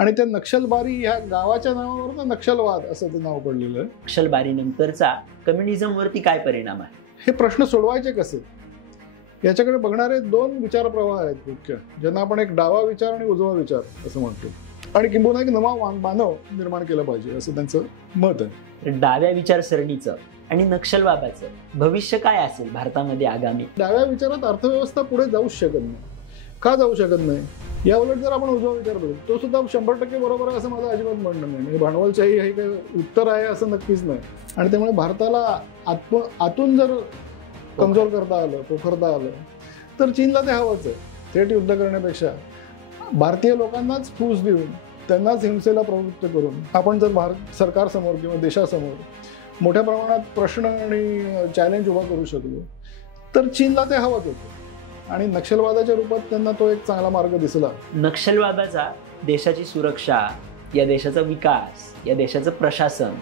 आणि त्या नक्षलबारी ह्या गावाच्या नावावर नक्षलवाद असं ते नाव पडलेलं आहे. नक्षलबारी नंतरचा कम्युनिझमवरती काय परिणाम आहे? हे प्रश्न सोडवायचे कसे याच्याकडे बघणारे दोन विचार प्रवाह आहेत मुख्य, ज्यांना आपण एक डावा विचार आणि उजवा विचार असं म्हणतो, आणि किंबहुना एक नवा मानव निर्माण केला पाहिजे असं त्यांचं मत आहे. डाव्या विचारसरणीचं आणि नक्षलवादाचं भविष्य काय असेल भारतामध्ये आगामी? डाव्या विचारात अर्थव्यवस्था पुढे जाऊच शकत नाही. का जाऊ शकत नाही? या उलट जर आपण उजवा विचार करू तो सुद्धा 100% बरोबर आहे असं माझं अजिबात म्हणणं नाही. म्हणजे भांडवलशाही हे काही उत्तर आहे असं नक्कीच नाही. आणि त्यामुळे भारताला आतून जर कमजोर करता आलं, पोखरता आलं तर चीनला ते हवंच आहे. थेट युद्ध करण्यापेक्षा भारतीय लोकांनाच फूस देऊन त्यांनाच हिंसेला प्रवृत्त करून आपण जर भारत सरकारसमोर किंवा देशासमोर मोठ्या प्रमाणात प्रश्न आणि चॅलेंज उभा करू शकलो तर चीनला ते हवंच होतं. आणि नक्षलवादाच्या रूपात त्यांना तो एक चांगला मार्ग दिसला. नक्षलवादाचा देशाची सुरक्षा, या देशाचा विकास, या देशाचं प्रशासन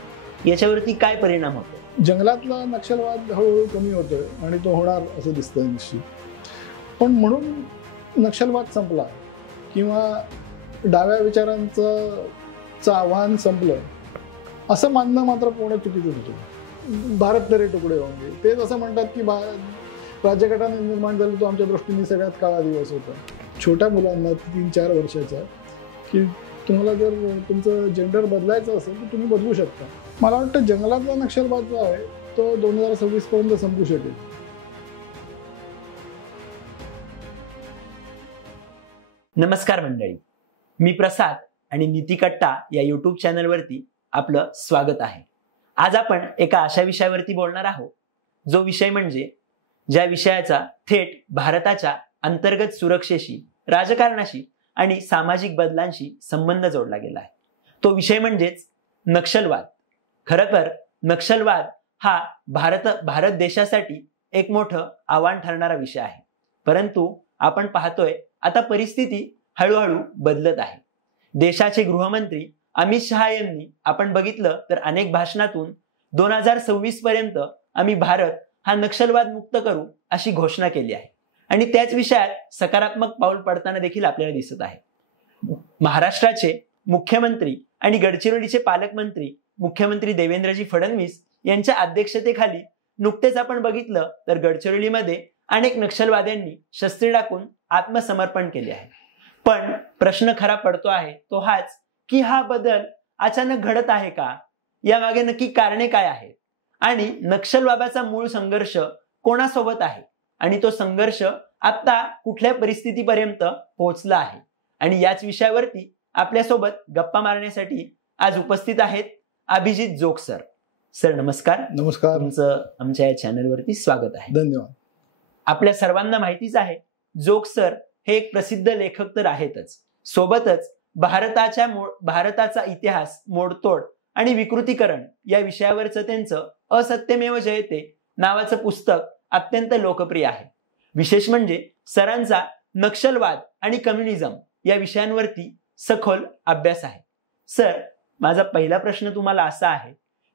याच्यावरती काय परिणाम होतो? जंगलातला नक्षलवाद हळूहळू कमी होतोय आणि तो होणार असं दिसतंय निश्चित. पण म्हणून नक्षलवाद संपला किंवा डाव्या विचारांचं आव्हान संपलं असं मानणं मात्र पूर्ण चुकीचं होतं. भारत तरी तुकडे होंगे तेच असं म्हणतात की राज्यघटना निर्माण झाली तो आमच्या दृष्टीने सगळ्यात काळा दिवस होता. छोट्या मुलांना 3-4 वर्षाच्या की तुम्हाला जर तुमचं जेंडर बदलायचं असेल तर तुम्ही बदलू शकता. मला वाटतं जंगलातला नक्षलवाद जो आहे तो 2026 पर्यंत संपू शकेल. नमस्कार मंडळी, मी प्रसाद आणि नीती कट्टा या युट्यूब चॅनलवरती आपलं स्वागत आहे. आज आपण एका अशा विषयावरती बोलणार आहोत जो विषय म्हणजे ज्या विषयाचा थेट भारताच्या अंतर्गत सुरक्षेशी, राजकारणाशी आणि सामाजिक बदलांशी संबंध जोडला गेला आहे. तो विषय म्हणजेच नक्षलवाद. खरं तर नक्षलवाद हा भारत देशासाठी एक मोठं आव्हान ठरणारा विषय आहे. परंतु आपण पाहतोय आता परिस्थिती हळूहळू बदलत आहे. देशाचे गृहमंत्री अमित शहा यांनी आपण बघितलं तर अनेक भाषणातून 2026 पर्यंत आम्ही भारत हा नक्षलवाद मुक्त करू अशी घोषणा केली आहे. आणि त्याच विषयात सकारात्मक पाऊल पडताना देखील आपल्याला दिसत आहे. महाराष्ट्राचे मुख्यमंत्री आणि गडचिरोलीचे पालकमंत्री मुख्यमंत्री देवेंद्रजी फडणवीस यांच्या अध्यक्षतेखाली नुकतेच आपण बघितलं तर गडचिरोलीमध्ये अनेक नक्षलवाद्यांनी शस्त्रे टाकून आत्मसमर्पण केले आहे. पण प्रश्न खरा पडतो आहे तो हाच की हा बदल अचानक घडत आहे का? यामागे नक्की कारणे काय आहेत? आणि नक्षलवादाचा मूळ संघर्ष कोणासोबत आहे आणि तो संघर्ष आता कुठल्या परिस्थितीपर्यंत पोहोचला आहे? आणि याच विषयावरती आपल्यासोबत गप्पा मारण्यासाठी आज उपस्थित आहेत अभिजित जोग सर. सर नमस्कार. नमस्कार. तुमचं आमच्या या चॅनलवरती स्वागत आहे. धन्यवाद. आपल्या सर्वांना माहितीच आहे जोग सर हे एक प्रसिद्ध लेखक तर आहेतच, सोबतच भारताचा इतिहास, मोडतोड आणि विकृतीकरण या विषयावरचं त्यांचं असत्यमेव जयते नावाचं पुस्तक अत्यंत लोकप्रिय आहे. विशेष म्हणजे सरांचा नक्षलवाद आणि कम्युनिझम या विषयांवरती सखोल अभ्यास आहे. सर, माझा पहिला प्रश्न तुम्हाला असा आहे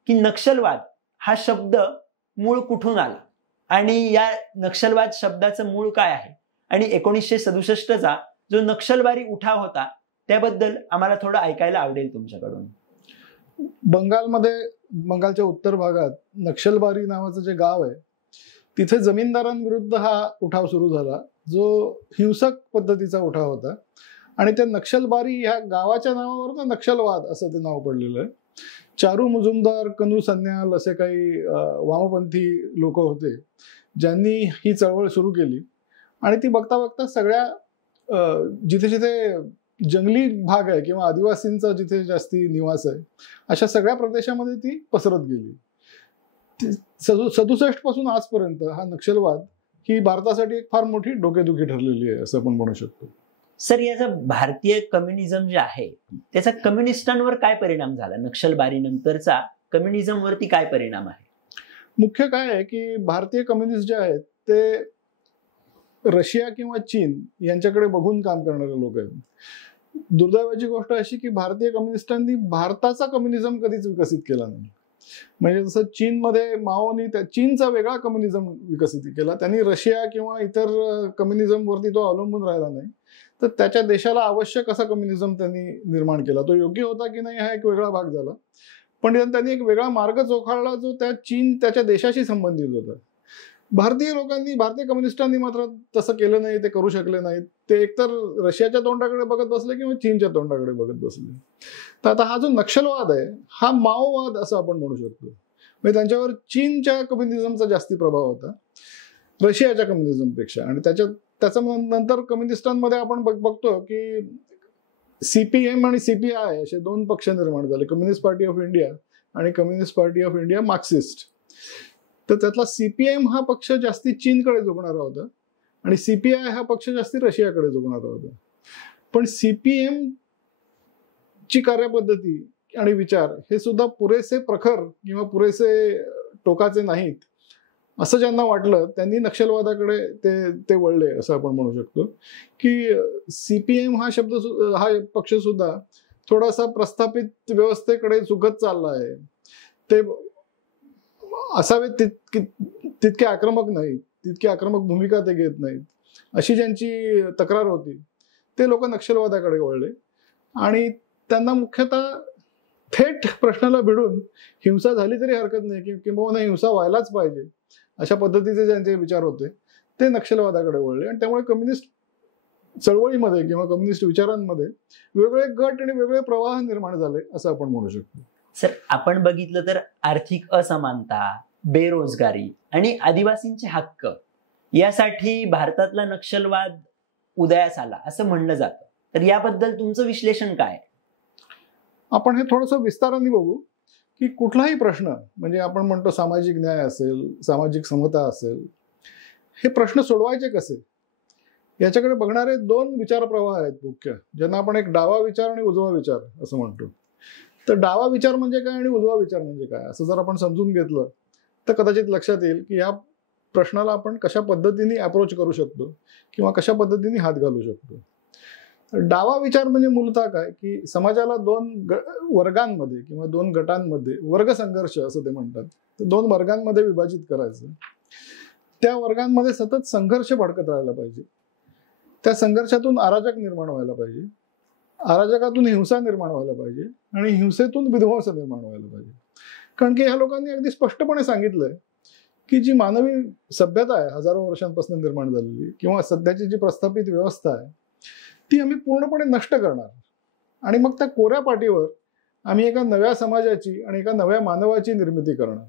की नक्षलवाद हा शब्द मूळ कुठून आला आणि या नक्षलवाद शब्दाचं मूळ काय आहे? आणि 1967चा जो नक्षलबारी उठाव होता त्याबद्दल आम्हाला थोडं ऐकायला आवडेल तुमच्याकडून. बंगालच्या उत्तर भागात नक्षलबारी नावाचं जे गाव आहे तिथे जमीनदारांविरुद्ध हा उठाव सुरू झाला, जो हिंसक पद्धतीचा उठाव होता. आणि त्या नक्षलबारी ह्या गावाच्या नावावर नक्षलवाद असं ते नाव पडलेलं आहे. चारू मुजुमदार, कनू सन्याल असे काही वामपंथी लोक होते ज्यांनी ही चळवळ सुरू केली. आणि ती बघता बघता सगळ्या जिथे जिथे जंगली भाग आहे किंवा आदिवासींचा जिथे जास्ती निवास आहे अशा सगळ्या प्रदेशामध्ये ती पसरत गेली. 67 पासून आजपर्यंत हा नक्षलवाद ही भारतासाठी एक फार मोठी डोकेदुखी ठरलेली आहे असं आपण म्हणू शकतो. सर, याचा भारतीय कम्युनिझम जे आहे त्याचा कम्युनिस्टांवर काय परिणाम झाला? नक्षलबारी नंतरचा कम्युनिझमवरती काय परिणाम आहे? मुख्य काय आहे की भारतीय कम्युनिस्ट जे आहेत ते रशिया किंवा चीन यांच्याकडे बघून काम करणारे लोक आहेत. दुर्दैवाची गोष्ट अशी की भारतीय कम्युनिस्टांनी भारताचा कम्युनिझम कधीच विकसित केला नाही. म्हणजे जसं चीनमध्ये माओनी चीनचा वेगळा कम्युनिझम विकसित केला, त्यांनी रशिया किंवा इतर कम्युनिझमवरती तो अवलंबून राहिला नाही, तर त्याच्या देशाला आवश्यक असा कम्युनिझम त्यांनी निर्माण केला. तो योग्य होता की नाही हा एक वेगळा भाग झाला, पण त्यांनी एक वेगळा मार्ग चोखाळला जो त्याच्या देशाशी संबंधित होता. भारतीय लोकांनी, भारतीय कम्युनिस्टांनी मात्र तसं केलं नाही, ते करू शकले नाहीत. ते एकतर रशियाच्या तोंडाकडे बघत बसले किंवा चीनच्या तोंडाकडे बघत बसले. तर आता हा जो नक्षलवाद आहे हा माओवाद असं आपण म्हणू शकतो. म्हणजे त्यांच्यावर चीनच्या कम्युनिझमचा जास्ती प्रभाव होता रशियाच्या कम्युनिझमपेक्षा. आणि त्याच्या नंतर कम्युनिस्टांमध्ये आपण बघतो की CPM आणि CPI असे दोन पक्ष निर्माण झाले, कम्युनिस्ट पार्टी ऑफ इंडिया आणि communist party of India Marxist. तर त्यातला CPM हा पक्ष जास्ती चीनकडे झुकणारा होता आणि CPI हा पक्ष जास्ती रशियाकडे झुकणारा होता. पण CPM ची कार्यपद्धती आणि विचार हे सुद्धा पुरेसे प्रखर किंवा पुरेसे टोकाचे नाहीत असं ज्यांना वाटलं त्यांनी नक्षलवादाकडे ते वळले असं आपण म्हणू शकतो. की CPM हा पक्ष सुद्धा थोडासा प्रस्थापित व्यवस्थेकडे झुकत चालला आहे. ते असावे तितके आक्रमक नाहीत, तितकी आक्रमक भूमिका ते घेत नाहीत अशी ज्यांची तक्रार होती ते लोक नक्षलवादाकडे वळले. आणि त्यांना मुख्यतः थेट प्रश्नाला भिडून हिंसा झाली तरी हरकत नाही किंवा हिंसा व्हायलाच पाहिजे अशा पद्धतीचे ज्यांचे विचार होते ते नक्षलवादाकडे वळले. आणि त्यामुळे कम्युनिस्ट चळवळीमध्ये किंवा कम्युनिस्ट विचारांमध्ये वेगवेगळे गट आणि वेगवेगळे प्रवाह निर्माण झाले असं आपण म्हणू शकतो. सर, आपण बघितलं तर आर्थिक असमानता, बेरोजगारी आणि आदिवासींचे हक्क यासाठी भारतातला नक्षलवाद उदयास आला असं म्हणलं जातं. तर याबद्दल तुमचं विश्लेषण काय? आपण हे थोडंसं विस्ताराने बघू की कुठलाही प्रश्न म्हणजे आपण म्हणतो सामाजिक न्याय असेल, सामाजिक समता असेल, हे प्रश्न सोडवायचे कसे याच्याकडे बघणारे दोन विचार प्रवाह आहेत मुख्य, ज्यांना आपण एक डावा विचार आणि उजवा विचार असं म्हणतो. तर डावा विचार म्हणजे काय आणि उजवा विचार म्हणजे काय असं जर आपण समजून घेतलं तर कदाचित लक्षात येईल की या प्रश्नाला आपण कशा पद्धतीने अप्रोच करू शकतो किंवा कशा पद्धतीने हात घालू शकतो. डावा विचार म्हणजे मूलतः काय की समाजाला दोन वर्गांमध्ये किंवा दोन गटांमध्ये, वर्ग संघर्ष असं ते म्हणतात, तर दोन वर्गांमध्ये विभाजित करायचं. त्या वर्गांमध्ये सतत संघर्ष भडकत राहायला पाहिजे, त्या संघर्षातून अराजक निर्माण व्हायला पाहिजे, अराजकातून हिंसा निर्माण व्हायला पाहिजे आणि हिंसेतून विध्वंस निर्माण व्हायला पाहिजे. कारण की ह्या लोकांनी अगदी स्पष्टपणे सांगितलंय की जी मानवी सभ्यता आहे हजारो वर्षांपासून निर्माण झालेली किंवा सध्याची जी प्रस्थापित व्यवस्था आहे ती आम्ही पूर्णपणे नष्ट करणार आणि मग त्या कोऱ्या पाटीवर आम्ही एका नव्या समाजाची आणि एका नव्या मानवाची निर्मिती करणार.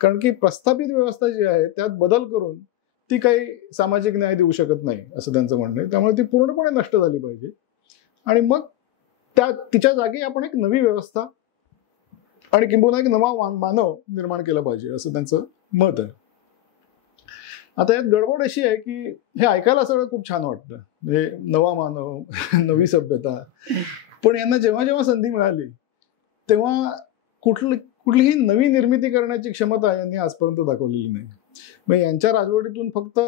कारण की प्रस्थापित व्यवस्था जी आहे त्यात बदल करून ती काही सामाजिक न्याय देऊ शकत नाही असं त्यांचं म्हणणं आहे. त्यामुळे ती पूर्णपणे नष्ट झाली पाहिजे आणि मग तिच्या जागी आपण एक नवी व्यवस्था आणि किंबहुना एक नवा मानव निर्माण केला पाहिजे असं त्यांचं मत आहे. आता यात गडबड अशी आहे की हे ऐकायला सगळं खूप छान वाटतं, म्हणजे नवा मानव, नवी सभ्यता, पण यांना जेव्हा जेव्हा संधी मिळाली तेव्हा कुठलीही नवी निर्मिती करण्याची क्षमता यांनी आजपर्यंत दाखवलेली नाही. मग यांच्या राजवटीतून फक्त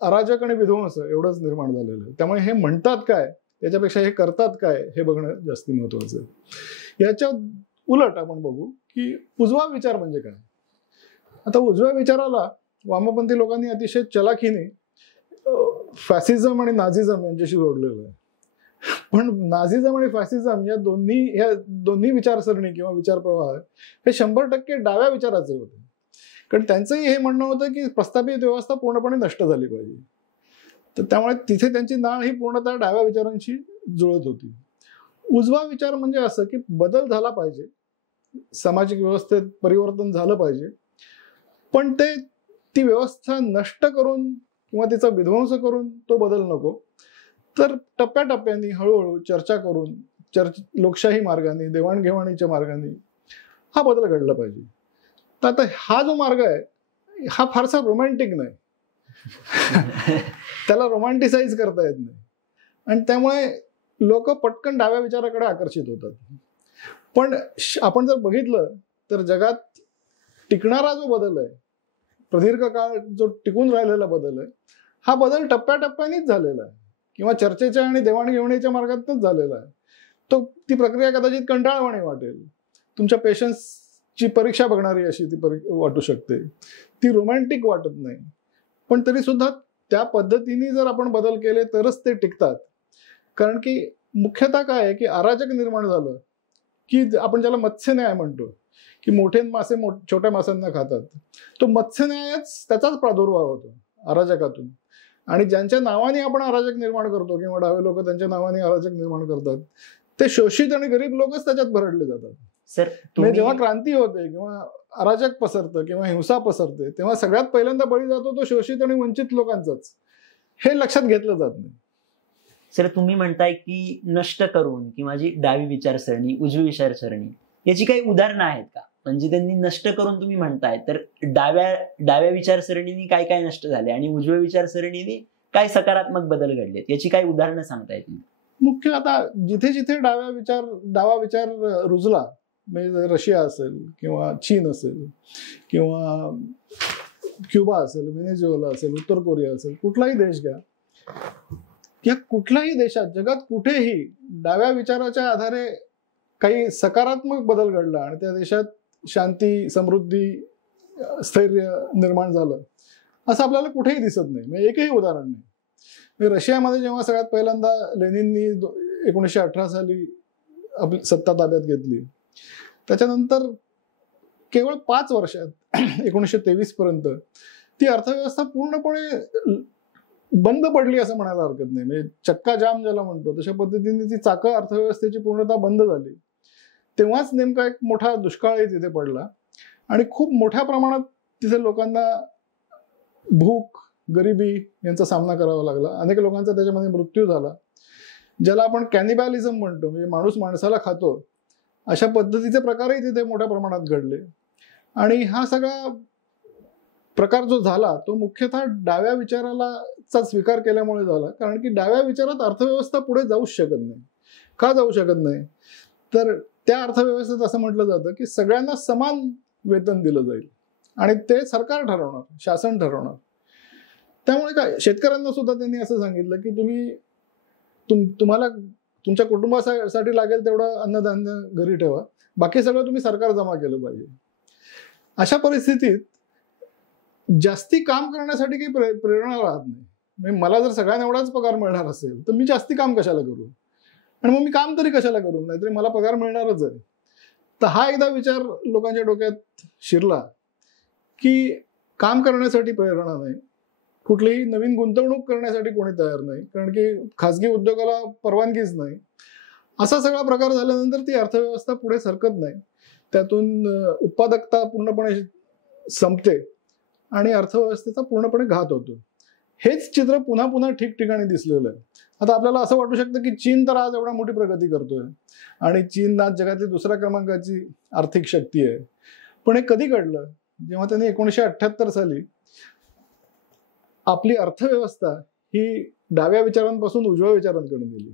अराजक आणि विध्वंस एवढंच निर्माण झालेलं आहे. त्यामुळे हे म्हणतात काय याच्यापेक्षा हे करतात काय हे बघणं जास्त महत्वाचं आहे. याच्या उलट आपण बघू की उजवा विचार म्हणजे काय. आता उजव्या विचाराला वामपंथी लोकांनी अतिशय चलाखीने फॅसिझम आणि नाझिझम यांच्याशी जोडलेलं आहे. पण नाझिझम आणि फॅसिझम या दोन्ही विचारसरणी किंवा विचार प्रवाह हे 100% डाव्या विचाराचे होते. कारण त्यांचंही हे म्हणणं होतं की प्रस्थापित व्यवस्था पूर्णपणे नष्ट झाली पाहिजे. तर त्यामुळे तिथे त्यांची नाळ ही पूर्णतः डाव्या विचारांशी जुळत होती. उजवा विचार म्हणजे असं की बदल झाला पाहिजे, सामाजिक व्यवस्थेत परिवर्तन झालं पाहिजे, पण ती व्यवस्था नष्ट करून किंवा तिचा विध्वंस करून तो बदल नको, तर टप्प्याटप्प्याने हळूहळू चर्चा करून लोकशाही मार्गाने, देवाणघेवाणीच्या मार्गाने हा बदल घडला पाहिजे. तर आता हा जो मार्ग आहे हा फारसा रोमॅन्टिक नाही, त्याला रोमॅन्टिसाइज करता येत नाही आणि त्यामुळे लोक पटकन डाव्या विचाराकडे आकर्षित होतात. पण आपण जर बघितलं तर जगात टिकणारा जो बदल आहे, प्रदीर्घ काळ जो टिकून राहिलेला बदल आहे, हा बदल टप्प्याटप्प्यानेच झालेला आहे किंवा चर्चेच्या आणि देवाणघेवाणीच्या मार्गातच झालेला आहे. ती प्रक्रिया कदाचित कंटाळवाणी वाटेल, तुमच्या पेशन्सची परीक्षा बघणारी अशी ती वाटू शकते, ती रोमॅन्टिक वाटत नाही. पण तरी सुद्धा त्या पद्धतीने जर आपण बदल केले तरच ते टिकतात. कारण की मुख्यतः काय आहे की अराजक निर्माण झालं की आपण ज्याला मत्स्यन्याय म्हणतो की मोठे मासे छोट्या माशांना खातात, तो मत्स्यन्यायच त्याचाच प्रादुर्भाव होतो अराजकातून. आणि ज्यांच्या नावाने आपण अराजक निर्माण करतो किंवा डावे लोक त्यांच्या नावाने अराजक निर्माण करतात, ते शोषित आणि गरीब लोकच त्याच्यात भरडले जातात. सर म्हणजे जेव्हा क्रांती होते किंवा अराजक पसरतं किंवा हिंसा पसरते, तेव्हा सगळ्यात पहिल्यांदा बळी जातो तो शोषित आणि वंचित लोकांचाच. हे लक्षात घेतलं जात नाही. सर तुम्ही म्हणताय की नष्ट करून किंवा जी डावी विचारसरणी उजवी विचारसरणी याची काही उदाहरणं आहेत का? म्हणजे त्यांनी नष्ट करून तुम्ही म्हणताय, तर डाव्या विचारसरणीने काय काय नष्ट झाले आणि उजव्या विचारसरणीने काय सकारात्मक बदल घडलेत, याची काही उदाहरणं सांगता येतील? मुख्य आता जिथे जिथे डावा विचार रुजला, म्हणजे रशिया असेल किंवा चीन असेल किंवा क्युबा असेल, व्हेनेझुएला असेल, उत्तर कोरिया असेल, कुठलाही देश घ्या, या कुठल्याही देशात जगात कुठेही डाव्या विचाराच्या आधारे काही सकारात्मक बदल घडला आणि त्या देशात शांती, समृद्धी, स्थैर्य निर्माण झालं असं आपल्याला कुठेही दिसत नाही. म्हणजे एकही उदाहरण नाही. म्हणजे रशियामध्ये जेव्हा सगळ्यात पहिल्यांदा लेनिननी 1918 साली आपली सत्ता ताब्यात घेतली, त्याच्यानंतर केवळ 5 वर्षात 1923 पर्यंत ती अर्थव्यवस्था पूर्णपणे बंद पडली असं म्हणायला हरकत नाही. म्हणजे चक्का जाम ज्याला म्हणतो तशा पद्धतीने ती चाकं अर्थव्यवस्थेची पूर्णतः बंद झाली. तेव्हाच नेमका एक मोठा दुष्काळही तिथे पडला आणि खूप मोठ्या प्रमाणात तिथे लोकांना भूक, गरिबी यांचा सामना करावा लागला. अनेक लोकांचा त्याच्यामध्ये मृत्यू झाला, ज्याला आपण कॅनिबॅलिझम म्हणतो, म्हणजे माणूस माणसाला खातो, अशा पद्धतीचे प्रकारही तिथे मोठ्या प्रमाणात घडले. आणि हा सगळा प्रकार जो झाला तो मुख्यतः डाव्या विचाराचा स्वीकार केल्यामुळे झाला. कारण की डाव्या विचारात अर्थव्यवस्था पुढे जाऊच शकत नाही. का जाऊ शकत नाही? तर त्या अर्थव्यवस्थेत असं म्हटलं जातं की सगळ्यांना समान वेतन दिलं जाईल आणि ते सरकार ठरवणार, शासन ठरवणार. त्यामुळे काय, शेतकऱ्यांना सुद्धा त्यांनी असं सांगितलं की तुम्हाला तुमच्या कुटुंबासाठी लागेल तेवढं अन्नधान्य घरी ठेवा, बाकी सगळं तुम्ही सरकार जमा केलं पाहिजे. अशा परिस्थितीत जास्ती काम करण्यासाठी काही प्रेरणा राहत नाही. म्हणजे मला जर सगळ्यांना एवढाच पगार मिळणार असेल तर मी जास्ती काम कशाला करू, आणि मग मी काम तरी कशाला करू, नाहीतरी मला पगार मिळणारच आहे. तर हा एकदा विचार लोकांच्या डोक्यात शिरला की काम करण्यासाठी प्रेरणा नाही, कुठलीही नवीन गुंतवणूक करण्यासाठी कोणी तयार नाही, कारण की खासगी उद्योगाला परवानगीच नाही. असा सगळा प्रकार झाल्यानंतर ती अर्थव्यवस्था पुढे सरकत नाही, त्यातून उत्पादकता पूर्णपणे संपते आणि अर्थव्यवस्थेचा पूर्णपणे घात होतो. हेच चित्र पुन्हा पुन्हा ठिकठिकाणी दिसलेलं आहे. आता आपल्याला असं वाटू शकतं की चीन तर आज एवढा मोठी प्रगती करतोय आणि चीन आज जगातली 2ऱ्या क्रमांकाची आर्थिक शक्ती आहे. पण हे कधी घडलं? जेव्हा त्यांनी 1978 साली आपली अर्थव्यवस्था ही डाव्या विचारांपासून उजव्या विचारांकडे गेली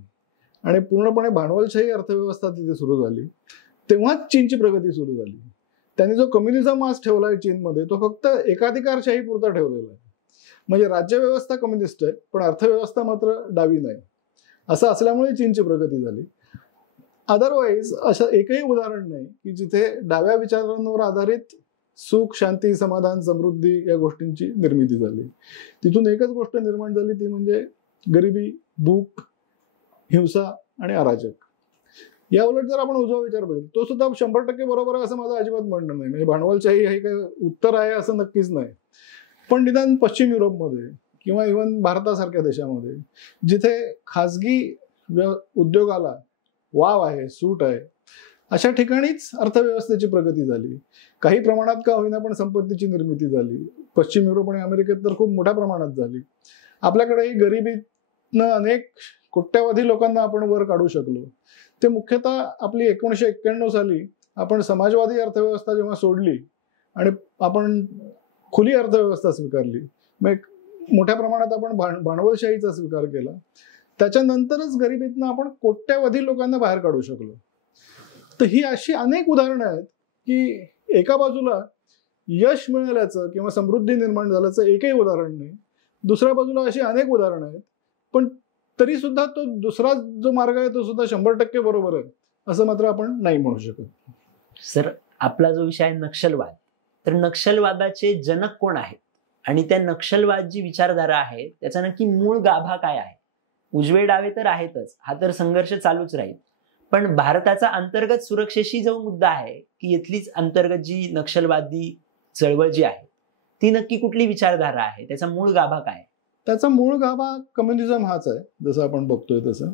आणि पूर्णपणे भांडवलशाही अर्थव्यवस्था तिथे सुरू झाली, तेव्हाच चीनची प्रगती सुरू झाली. त्यांनी जो कम्युनिझम आज ठेवलाय चीनमध्ये, तो फक्त एकाधिकारशाही पुरता ठेवलेला आहे. म्हणजे राज्यव्यवस्था कम्युनिस्ट आहे पण अर्थव्यवस्था मात्र डावी नाही. असं असल्यामुळे चीनची प्रगती झाली. अदरवाईज असं एकही उदाहरण नाही की जिथे डाव्या विचारांवर आधारित सुख, शांती, समाधान, समृद्धी या गोष्टींची निर्मिती झाली. तिथून एकच गोष्ट निर्माण झाली, ती म्हणजे गरिबी, भूक, हिंसा आणि अराजक. या उलट जर आपण उजवा विचार बघितला, तो सुद्धा 100% बरोबर आहे असं माझं अजिबात म्हणणं नाही. म्हणजे भांडवलशाही हे काही उत्तर आहे असं नक्कीच नाही. पण निदान पश्चिम युरोपमध्ये किंवा इव्हन भारतासारख्या देशामध्ये जिथे खासगी उद्योगाला वाव आहे, सूट आहे, अशा ठिकाणीच अर्थव्यवस्थेची प्रगती झाली. काही प्रमाणात का होईना पण संपत्तीची निर्मिती झाली. पश्चिम युरोप आणि अमेरिकेत तर खूप मोठ्या प्रमाणात झाली. आपल्याकडेही गरिबीतनं अनेक कोट्यावधी लोकांना आपण वर काढू शकलो. ते मुख्यतः आपली 1991 साली आपण समाजवादी अर्थव्यवस्था जेव्हा सोडली आणि आपण खुली अर्थव्यवस्था स्वीकारली, मग मोठ्या प्रमाणात आपण भांडवलशाहीचा स्वीकार केला, त्याच्यानंतरच गरिबीतनं आपण कोट्यावधी लोकांना बाहेर काढू शकलो. तर ही अशी अनेक उदाहरणं आहेत की एका बाजूला यश मिळाल्याचं किंवा समृद्धी निर्माण झाल्याचं एकही उदाहरण नाही, दुसऱ्या बाजूला अशी अनेक उदाहरणं आहेत. पण तरी सुद्धा तो दुसरा जो मार्ग आहे तो सुद्धा 100% बरोबर आहे असं मात्र आपण नाही म्हणू शकत. सर, आपला जो विषय आहे नक्षलवाद, तर नक्षलवादाचे जनक कोण आहेत आणि त्या नक्षलवाद जी विचारधारा आहे त्याचा नक्की मूळ गाभा काय आहे? उजवे डावे तर आहेतच, हा तर संघर्ष चालूच राहील. पण भारताचा अंतर्गत सुरक्षेशी जो मुद्दा आहे की इथलीच अंतर्गत जी नक्षलवादी चळवळ जी आहे ती नक्की कुठली विचारधारा आहे, त्याचा मूळ गाभा काय? त्याचा मूळ गाभा कम्युनिझम हाच आहे. जसं आपण बघतोय तसं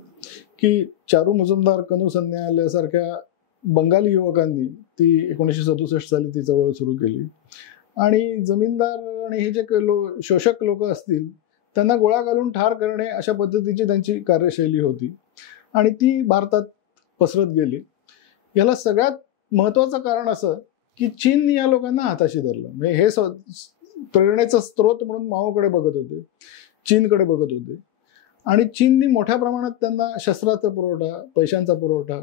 की चारू मुजुमदार, कनू सन्यासारख्या बंगाली युवकांनी ती 1967 साली ती चळवळ सुरू केली आणि जमीनदार आणि हे जे शोषक लोक असतील त्यांना गोळा घालून ठार करणे अशा पद्धतीची त्यांची कार्यशैली होती आणि ती भारतात पसरत गेली. याला सगळ्यात महत्वाचं कारण असं की चीन या लोकांना हाताशी धरलं. म्हणजे हे प्रेरणेचा स्रोत म्हणून माओकडे बघत होते, चीनकडे बघत होते आणि चीननी मोठ्या प्रमाणात त्यांना शस्त्राचा पुरवठा, पैशांचा पुरवठा,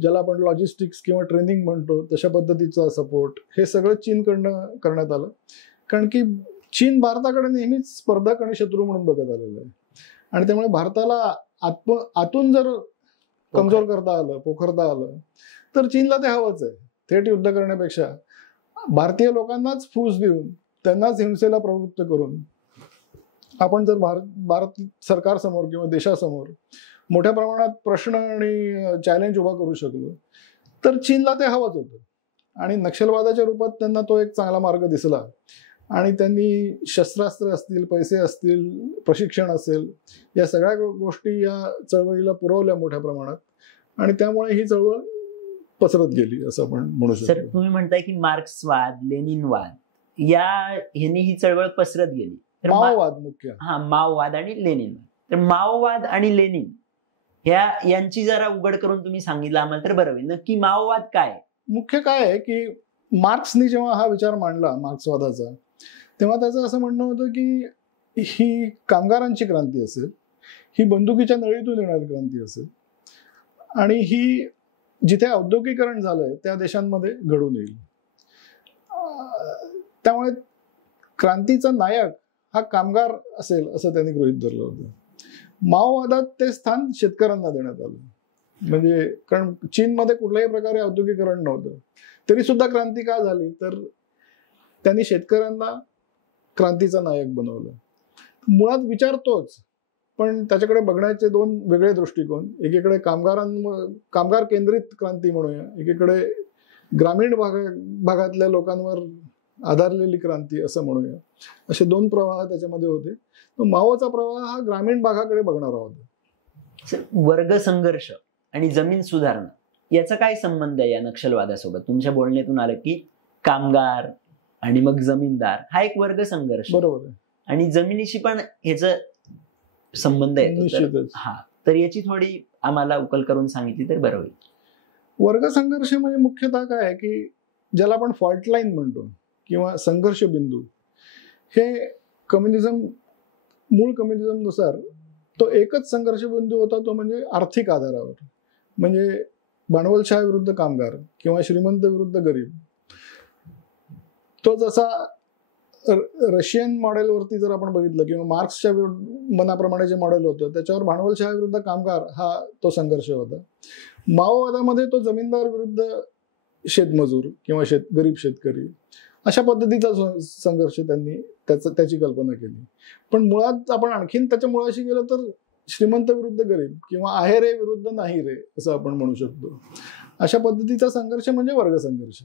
ज्याला आपण लॉजिस्टिक्स किंवा ट्रेनिंग म्हणतो तशा पद्धतीचा सपोर्ट, हे सगळं चीनकडनं करण्यात आलं. कारण की चीन भारताकडे नेहमीच स्पर्धक आणि शत्रू म्हणून बघत आलेलं आहे आणि त्यामुळे भारताला आतून जर कमजोर करता आलं, पोखरता आलं तर चीनला ते हवंच आहे. थेट युद्ध करण्यापेक्षा भारतीय लोकांनाच फूस देऊन त्यांनाच हिंसेला प्रवृत्त करून आपण जर भारत सरकारसमोर किंवा देशासमोर मोठ्या प्रमाणात प्रश्न आणि चॅलेंज उभा करू शकलो तर चीनला ते हवंच होतं आणि नक्षलवादाच्या रूपात त्यांना तो एक चांगला मार्ग दिसला आणि त्यांनी शस्त्रास्त्र असतील, पैसे असतील, प्रशिक्षण असेल, या सगळ्या गोष्टी या चळवळीला पुरवल्या मोठ्या प्रमाणात आणि त्यामुळे ही चळवळ पसरत गेली असं आपण म्हणू शकतो. सर, तुम्ही म्हणताय की मार्क्सवाद, लेनिनवाद ह्यांनी ही चळवळ पसरत गेली. माओवाद मुख्य, माओवाद आणि लेनिनवाद. तर माओवाद आणि लेनिन यांची जरा उघड करून तुम्ही सांगितलं आम्हाला तर बरं होईल. नक्की माओवाद काय? मुख्य काय आहे की मार्क्सनी जेव्हा हा विचार मांडला मार्क्सवादाचा, तेव्हा त्याचं असं म्हणणं होतं की ही कामगारांची क्रांती असेल, ही बंदुकीच्या नळीतून येणारी क्रांती असेल आणि ही जिथे औद्योगिकरण झालंय त्या देशांमध्ये घडून येईल. त्यामुळे क्रांतीचा नायक हा कामगार असेल असं त्यांनी गृहीत धरलं होतं. माओवादात ते स्थान शेतकऱ्यांना देण्यात आलं. म्हणजे कारण चीनमध्ये कुठल्याही प्रकारे औद्योगिकरण नव्हतं, तरी सुद्धा क्रांती का झाली तर त्यांनी शेतकऱ्यांना क्रांतीचा नायक बनवलं. मुळात विचार तोच, पण त्याच्याकडे बघण्याचे दोन वेगळे दृष्टिकोन. एकीकडे कामगार केंद्रित क्रांती म्हणूया, एकीकडे ग्रामीण भागातल्या लोकांवर आधारलेली क्रांती असं म्हणूया. असे दोन प्रवाह त्याच्यामध्ये होते. माओचा प्रवाह हा ग्रामीण भागाकडे बघणारा होता. वर्ग संघर्ष आणि जमीन सुधारणा याचा काय संबंध आहे या नक्षलवादासोबत? तुमच्या बोलण्यातून आलं की कामगार आणि मग जमीनदार हा एक वर्ग संघर्ष, बरोबर आहे, आणि जमिनीशी पण ह्याचा संबंध आहे. तर याची थोडी आम्हाला उकल करून सांगितली तर बरं होईल. वर्ग संघर्ष म्हणजे मुख्यतः काय आहे की ज्याला आपण फॉल्ट लाईन म्हणतो किंवा संघर्ष बिंदू, हे मूळ कम्युनिझमनुसार तो एकच संघर्ष बिंदू होता, तो म्हणजे आर्थिक आधारावर. म्हणजे भांडवलशाही विरुद्ध कामगार किंवा श्रीमंत विरुद्ध गरीब. तो जसा रशियन मॉडेलवरती जर आपण बघितलं किंवा मार्क्सच्या मनाप्रमाणे जे मॉडेल होतं त्याच्यावर भांडवलशाही विरुद्ध कामगार हा तो संघर्ष होता. माओवादामध्ये तो जमीनदार विरुद्ध शेतमजूर किंवा गरीब शेतकरी अशा पद्धतीचा संघर्ष त्यांनी त्याची कल्पना केली. पण मुळात आपण आणखीन त्याच्या मुळाशी गेलं तर श्रीमंत विरुद्ध गरीब किंवा आहे रे विरुद्ध नाही रे असं आपण म्हणू शकतो. अशा पद्धतीचा संघर्ष म्हणजे वर्ग संघर्ष.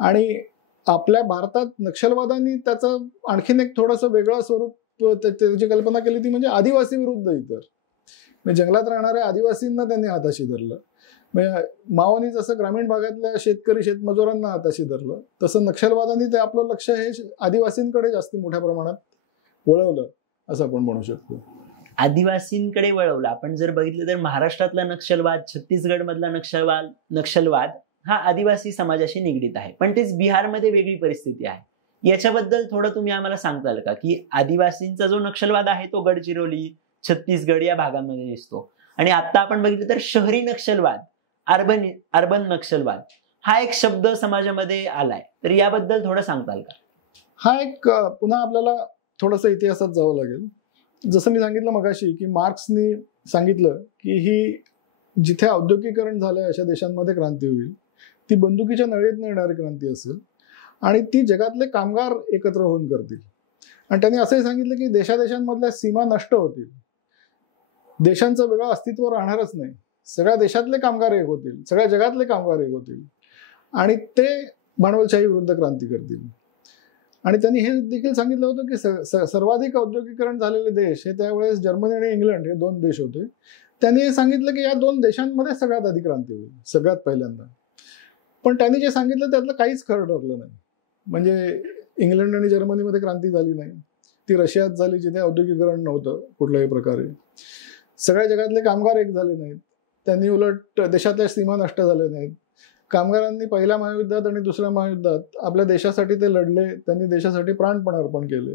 आणि आपल्या भारतात नक्षलवादांनी त्याचं आणखीन एक थोडंसं वेगळं स्वरूप त्याची कल्पना केली, ती म्हणजे आदिवासी विरुद्ध इतर. म्हणजे जंगलात राहणाऱ्या आदिवासींना त्यांनी हाताशी धरलं. म्हणजे माओनी जसं ग्रामीण भागातल्या शेतकरी शेतमजुरांना हाताशी धरलं, तसं नक्षलवादांनी ते आपलं लक्ष हे आदिवासींकडे जास्ती मोठ्या प्रमाणात वळवलं असं आपण म्हणू शकतो. आदिवासींकडे वळवलं. आपण जर बघितलं तर महाराष्ट्रातला नक्षलवाद, छत्तीसगड मधला नक्षलवाद हा आदिवासी समाजाशी निगडीत आहे, पण तेच बिहारमध्ये वेगळी परिस्थिती आहे. याच्याबद्दल थोडं तुम्ही आम्हाला सांगताल का की आदिवासींचा जो नक्षलवाद आहे तो गडचिरोली, छत्तीसगड या भागांमध्ये दिसतो, आणि आता आपण बघितलं तर शहरी नक्षलवाद, अर्बन नक्षलवाद हा एक शब्द समाजामध्ये आलाय. तर याबद्दल थोडं सांगताल का? हा एक पुन्हा आपल्याला थोडंसं इतिहासात जावं लागेल. जसं मी सांगितलं मगाशी की मार्क्सनी सांगितलं की ही जिथे औद्योगिकरण झालंय अशा देशांमध्ये क्रांती होईल, ती बंदुकीच्या नळीतून येणारी क्रांती असेल आणि ती जगातले कामगार एकत्र होऊन करतील. आणि त्यांनी असंही सांगितलं की देशादेशांमधल्या सीमा नष्ट होतील. देशांचं वेगळं अस्तित्व राहणारच नाही. सगळ्या देशातले कामगार एक होतील, सगळ्या जगातले कामगार एक होतील आणि ते भांडवलशाही विरुद्ध क्रांती करतील. आणि त्यांनी हे देखील सांगितलं होतं की सर्वाधिक औद्योगिकरण झालेले देश हे त्यावेळेस जर्मनी आणि इंग्लंड हे 2 देश होते. त्यांनी हे सांगितलं की या 2 देशांमध्ये सगळ्यात आधी क्रांती होईल, सगळ्यात पहिल्यांदा. पण त्यांनी जे सांगितलं त्यातलं काहीच खरं ठरलं नाही. म्हणजे इंग्लंड आणि जर्मनीमध्ये क्रांती झाली नाही, ती रशियात झाली जिथे औद्योगिकरण नव्हतं कुठल्याही प्रकारे. सगळ्या जगातले कामगार एक झाले नाहीत. त्यांनी उलट देशातल्या सीमा नष्ट झाल्या नाहीत. कामगारांनी पहिल्या महायुद्धात आणि दुसऱ्या महायुद्धात आपल्या देशासाठी ते लढले, त्यांनी देशासाठी प्राणपण अर्पण केले.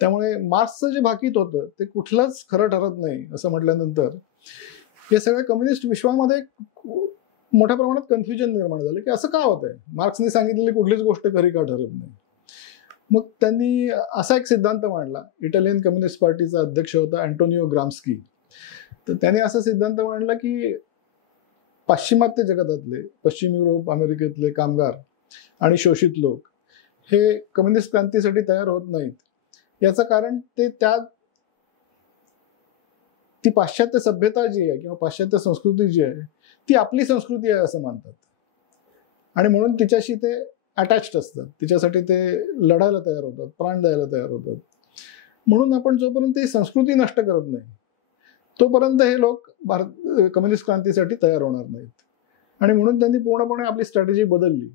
त्यामुळे मार्क्सचं जे भाकीत होतं ते कुठलंच खरं ठरत नाही असं म्हटल्यानंतर हे सगळ्या कम्युनिस्ट विश्वामध्ये मोठ्या प्रमाणात कन्फ्युजन निर्माण झालं की असं का होत आहे, मार्क्सने सांगितलेली कुठलीच गोष्ट खरी का ठरत नाही. मग त्यांनी असा एक सिद्धांत मांडला. इटालियन कम्युनिस्ट पार्टीचा अध्यक्ष होता अँटोनिओ ग्राम्स्की. तर त्याने असा सिद्धांत मांडला की पाश्चिमात्य जगतातले, पश्चिम युरोप, अमेरिकेतले कामगार आणि शोषित लोक हे कम्युनिस्ट क्रांतीसाठी तयार होत नाहीत. याचं कारण ते ती पाश्चात्य सभ्यता जी आहे किंवा पाश्चात्य संस्कृती जी आहे ती आपली संस्कृती आहे असं मानतात आणि म्हणून तिच्याशी ते अटॅच्ड असतात, तिच्यासाठी ते लढायला तयार होतात, प्राण द्यायला तयार होतात. म्हणून आपण जोपर्यंत ही संस्कृती नष्ट करत नाही तोपर्यंत हे लोक कम्युनिस्ट क्रांतीसाठी तयार होणार नाहीत. आणि म्हणून त्यांनी पूर्णपणे आपली स्ट्रॅटेजी बदलली.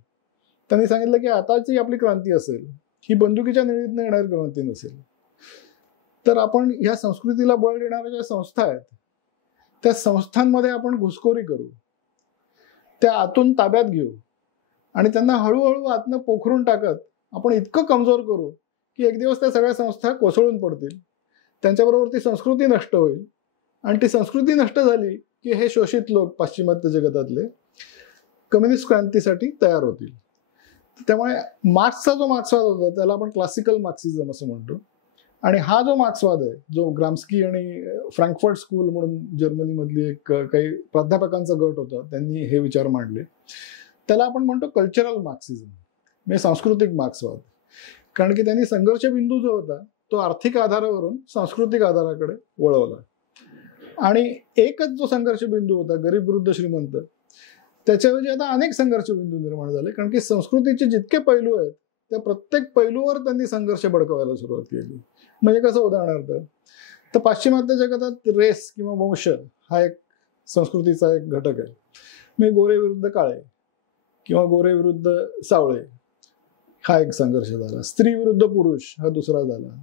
त्यांनी सांगितलं की आताची आपली क्रांती असेल ही बंदुकीच्या निळीतनं येणारी क्रांती नसेल, तर आपण ह्या संस्कृतीला बळ देणाऱ्या ज्या संस्था आहेत त्या संस्थांमध्ये आपण घुसखोरी करू, त्या आतून ताब्यात घेऊ आणि त्यांना हळूहळू आतनं पोखरून टाकत आपण इतकं कमजोर करू की एक दिवस त्या सगळ्या संस्था कोसळून पडतील, त्यांच्याबरोबर ती संस्कृती नष्ट होईल आणि ती संस्कृती नष्ट झाली की हे शोषित लोक पाश्चिमात्य जगतातले कम्युनिस्ट क्रांतीसाठी तयार होतील. त्यामुळे मार्क्सचा जो मार्क्सवाद होता त्याला आपण क्लासिकल मार्क्सिझम असं म्हणतो. आणि हा जो मार्क्सवाद आहे जो ग्राम्स्की आणि फ्रँकफर्ट स्कूल म्हणून जर्मनीमधली एक काही प्राध्यापकांचा गट होता, त्यांनी हे विचार मांडले, त्याला आपण म्हणतो कल्चरल मार्क्सिझम, म्हणजे सांस्कृतिक मार्क्सवाद. कारण की त्यांनी संघर्ष बिंदू जो होता तो आर्थिक आधारावरून सांस्कृतिक आधाराकडे वळवला. आणि एकच जो संघर्ष बिंदू होता गरीब विरुद्ध श्रीमंत, त्याच्याऐवजी आता अनेक संघर्ष बिंदू निर्माण झाले. कारण की संस्कृतीचे जितके पैलू आहेत त्या प्रत्येक पैलूवर त्यांनी संघर्ष भडकवायला सुरुवात केली. म्हणजे कसं, उदाहरणार्थ तर पाश्चिमात्य जगतात रेस किंवा वंश हा एक संस्कृतीचा एक घटक आहे. म्हणजे गोरे विरुद्ध काळे किंवा गोरे विरुद्ध सावळे हा एक संघर्ष झाला. स्त्री विरुद्ध पुरुष हा दुसरा झाला.